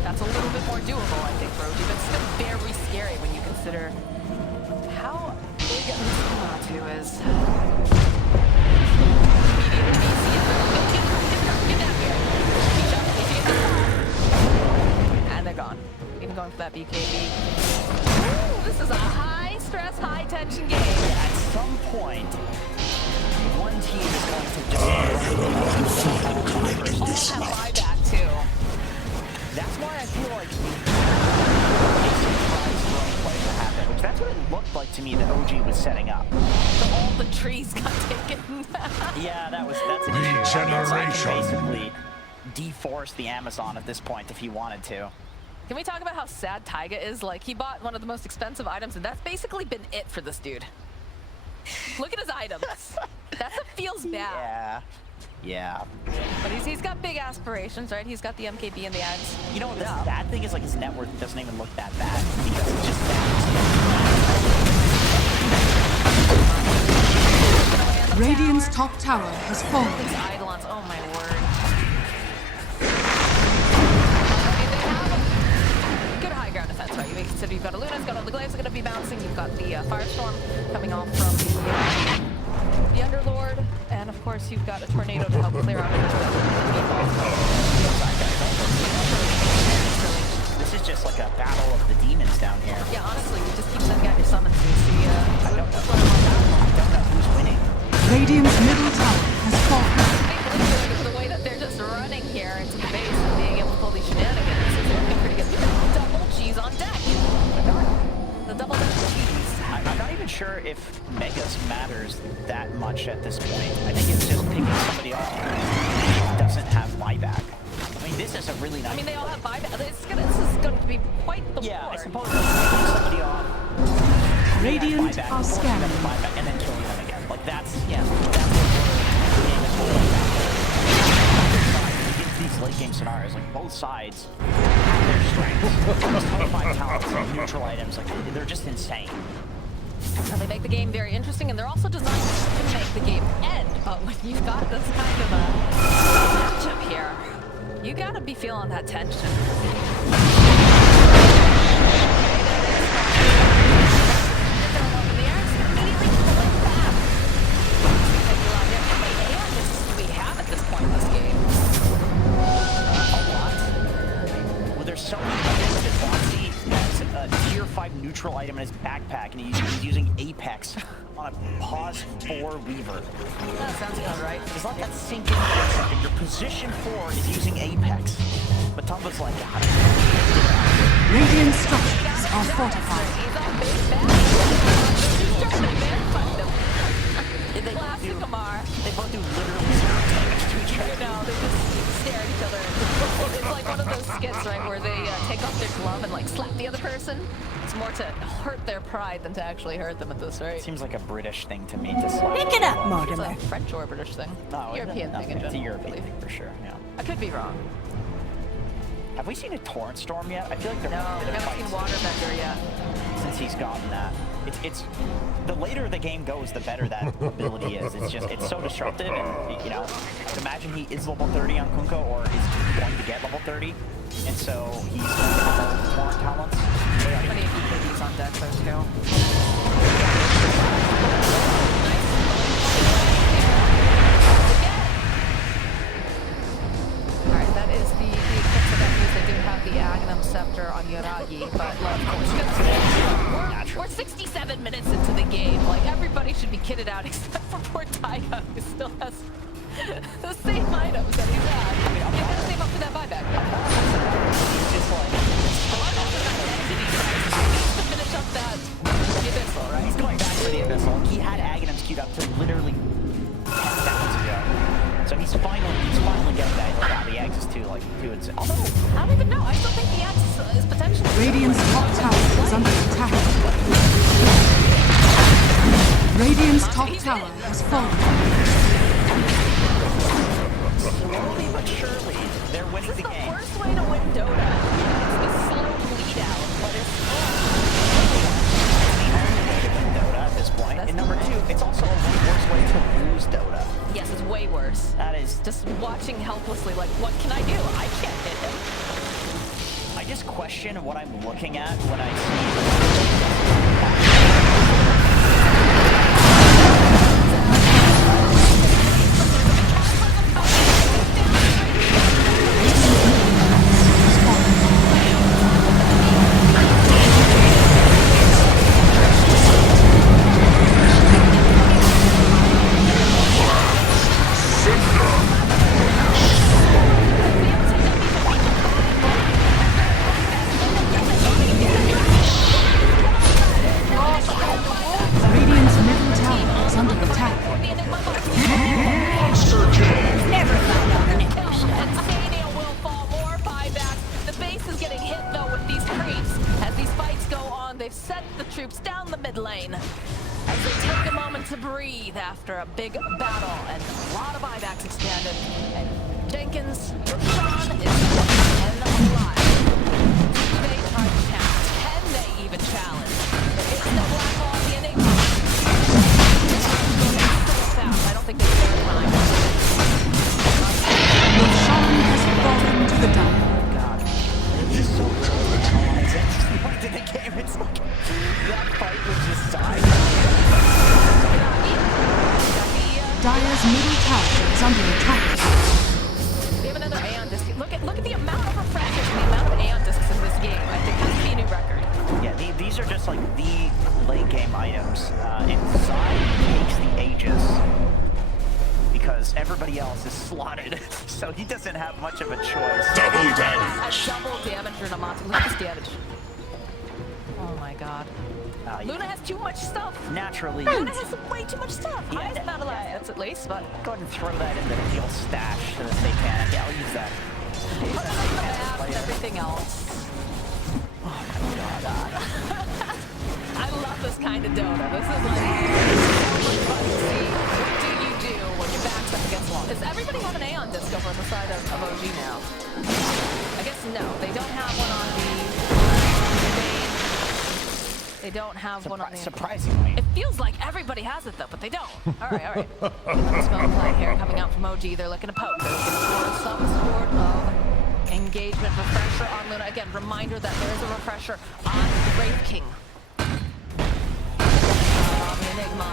That's a little bit more doable, I think, for OG, but still very scary when you consider how big this Kamatu is. And they're gone. Even going for that BKB. Ooh, this is a high-stress, high-tension game. At some point, one team is going to just all have buyback, too. That's why I feel like it's surprised throwing play to happen, which that's what it looked like to me that OG was setting up. So all the trees got taken. Yeah, that's an issue. So I can basically deforest the Amazon at this point if he wanted to. Can we talk about how sad Taiga is? Like, he bought one of the most expensive items, and that's basically been it for this dude. Look at his items. That feels bad. Yeah. But he's got big aspirations, right? He's got the MKB and the ads. You know, the bad thing is, like, his net worth doesn't even look that bad because it's just that. Radiant's top tower has fallen. These Eidolons, oh my word. Good high ground defense, right? You may consider you've got a Luna, it's got all the glaives are going to be bouncing, you've got the Firestorm coming off from the Underlord, and of course you've got a Tornado to help clear out This is just like a battle of the demons down here. Yeah, honestly, we just keep sending out your summons and see, I don't know who's winning. Radiant's middle tower has fallen. The way that they're just running here into the base and being able to pull these shenanigans is looking pretty good. Double cheese on deck. The double cheese. I'm not even sure if Megas matters that much at this point. I think it's just picking somebody off who doesn't have buyback. I mean, this is a really nice. I mean, they all have buyback. This is going to be quite the war. I suppose picking somebody off. Radiant are scanning. Buyback and then killing them again. Like that's what the game is all about. You get these late game scenarios, like both sides have their strengths. 25 talents and neutral items, like they're just insane. So they make the game very interesting, and they're also designed to make the game end. But when you've got this kind of a matchup here, you gotta be feeling that tension. We have at this point in this game. A lot. Well, there's so many items that Boxy has a tier 5 neutral item in his backpack, and he's using Apex on a pause 4 Weaver. That sounds about right. Just let that sink in for a second. Your position 4 is using Apex. But Tumba's like, Radiant structures are fortified. They both do literally zero damage to each other. No, they just stare at each other. It's like one of those skits, right, where they take off their glove and like slap the other person. It's more to hurt their pride than to actually hurt them at this rate. Seems like a British thing to me to slap. Pick it up, Mortimer. It's a French or British thing. No, European thing in general. It's a European thing for sure. Yeah. I could be wrong. Have we seen a Torrent Storm yet? I feel like No, we haven't seen Waterbender yet. Since he's gotten that. It's the later the game goes, the better that ability is. It's so disruptive, and you know, imagine he is level 30 on Kunko, or is going to get level 30, and so he's going to have all Torrent talents. Plenty of EKBs on deck though too. Alright, that is the Eclipse of that news. They do have the Agnum Scepter on Yoragi, but like, we're 67 minutes into the game. Like, everybody should be kitted out except for poor Taiga, who still has the same items that he's had. I mean, he's gonna save up for that buyback. He's just like, to finish up that Abyssal, right? he's going back for the Abyssal. He had Aghanims queued up to literally 10 seconds ago. So he's finally getting that. Yeah, the Axe is too insane. Although, I don't even know. I still think the Axe is potentially... Radiant's top tower is under attack. Radiant's top tower has fallen. Slowly but surely, they're winning the game. This is the worst way to win Dota. It's the slow bleed out, but it's the only way to win Dota at this point. And number 2, it's also a way worse way to lose Dota. guess is way worse. That is just watching helplessly, like, what can I do? I can't hit him. I just question what I'm looking at when I after a big battle, and a lot of buybacks expanded, and Jenkins, Sean is 10 alive. Do they try to challenge? Can they even challenge? There is no black hole on the Enigma. So fast, I don't think they care time. Sean has fallen to the dial. God, this is so cool. It's at this point in the game, it's like that fight was just died. Dire's middle tower is under attack. We have another Aeon disc. Look at the amount of refreshers and the amount of Aeon discs in this game. I think this could be a new record. Yeah, these are just like the late game items. Inside takes the Aegis because everybody else is slotted, so he doesn't have much of a choice. Double damage. A double damage Renamata. Look at this damage. Oh my god. Luna has too much stuff. Naturally. Luna has way too much stuff. Highest amount of assets at least, but go ahead and throw that in the heal stash to the satanic. Yeah, I'll use that. Put it on the map and everything else. Oh my god. I love this kind of Dota. This is like so much fun to see. What do you do when your back's up against the wall? Does everybody have an Aeon disc over on the side of OG now? I guess no. They don't have one on the main. They don't have one on the... Surprisingly. It feels like everybody has it, though, but they don't. All right. Smoke play here coming out from OG. They're looking to poke. They're looking for some sort of engagement. Refresher on Luna. Again, reminder that there is a refresher on the Wraith King. The Enigma.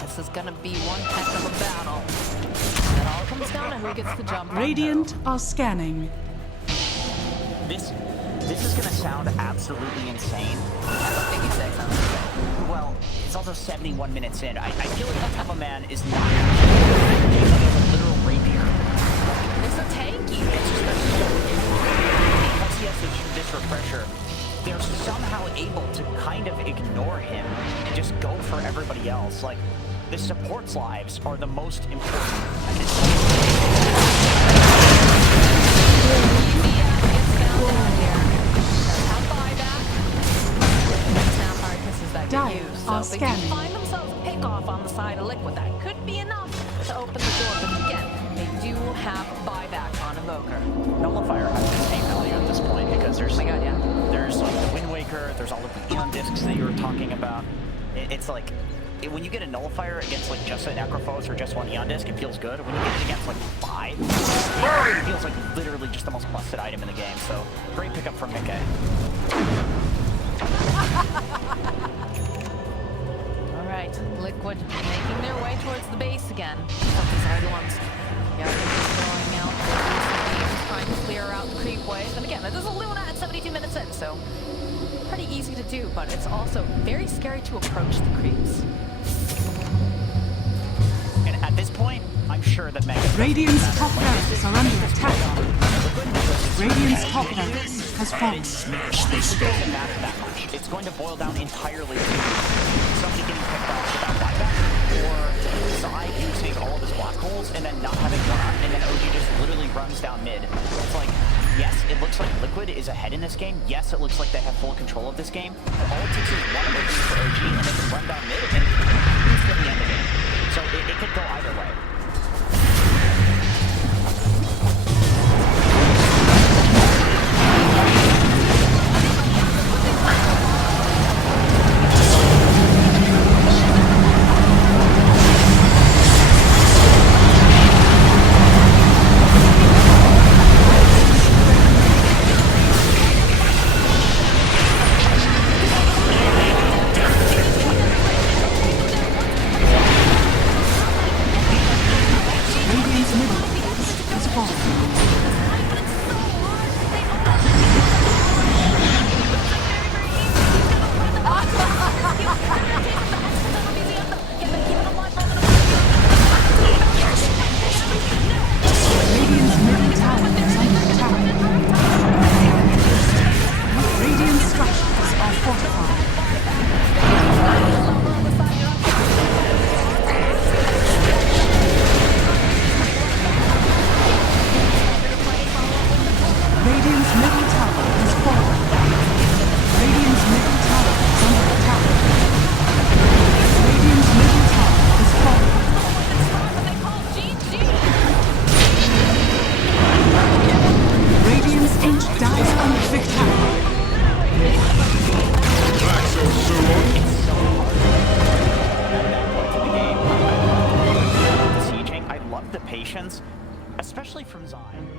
This is going to be one heck of a battle. It all comes down to who gets the jump. Radiant are scanning. This is going to sound absolutely insane. What did you say? Sounds insane. Well, it's also 71 minutes in. I feel like that type of man is not actually a literal rapier. It's a tanky. It's just that once he has this refresher, they're somehow able to kind of ignore him and just go for everybody else. Like, the support's lives are the most important at this So they do find themselves a pick off on the side of Liquid. That could be enough to open the door, but again, they do have buyback on Evoker. Nullifier has the same value at this point because there's there's like the Wind Waker, there's all of the Eon discs that you were talking about. It's like when you get a Nullifier against like just a Necrophos or just one Eon disc, it feels good. When you get it against like 5, it feels like literally just the most busted item in the game. So great pickup from Mickey. Alright, Liquid making their way towards the base again. These are the ones. Yeah, they're just throwing out the trying to clear out the creep wave. And again, this is a Luna at 72 minutes in, so pretty easy to do, but it's also very scary to approach the creeps. And at this point, I'm sure that Mega... Radiant's top barracks are under attack. Radiant's top barracks has fallen. It doesn't matter that much. It's going to boil down entirely to somebody getting picked off without buyback, or Zai using all of his black holes and then not having one up, and then OG just literally runs down mid. It's like, yes, it looks like Liquid is ahead in this game. Yes, it looks like they have full control of this game. But all it takes is one of those for OG, and they can run down mid and boost at the end of it. So it could go either way. side.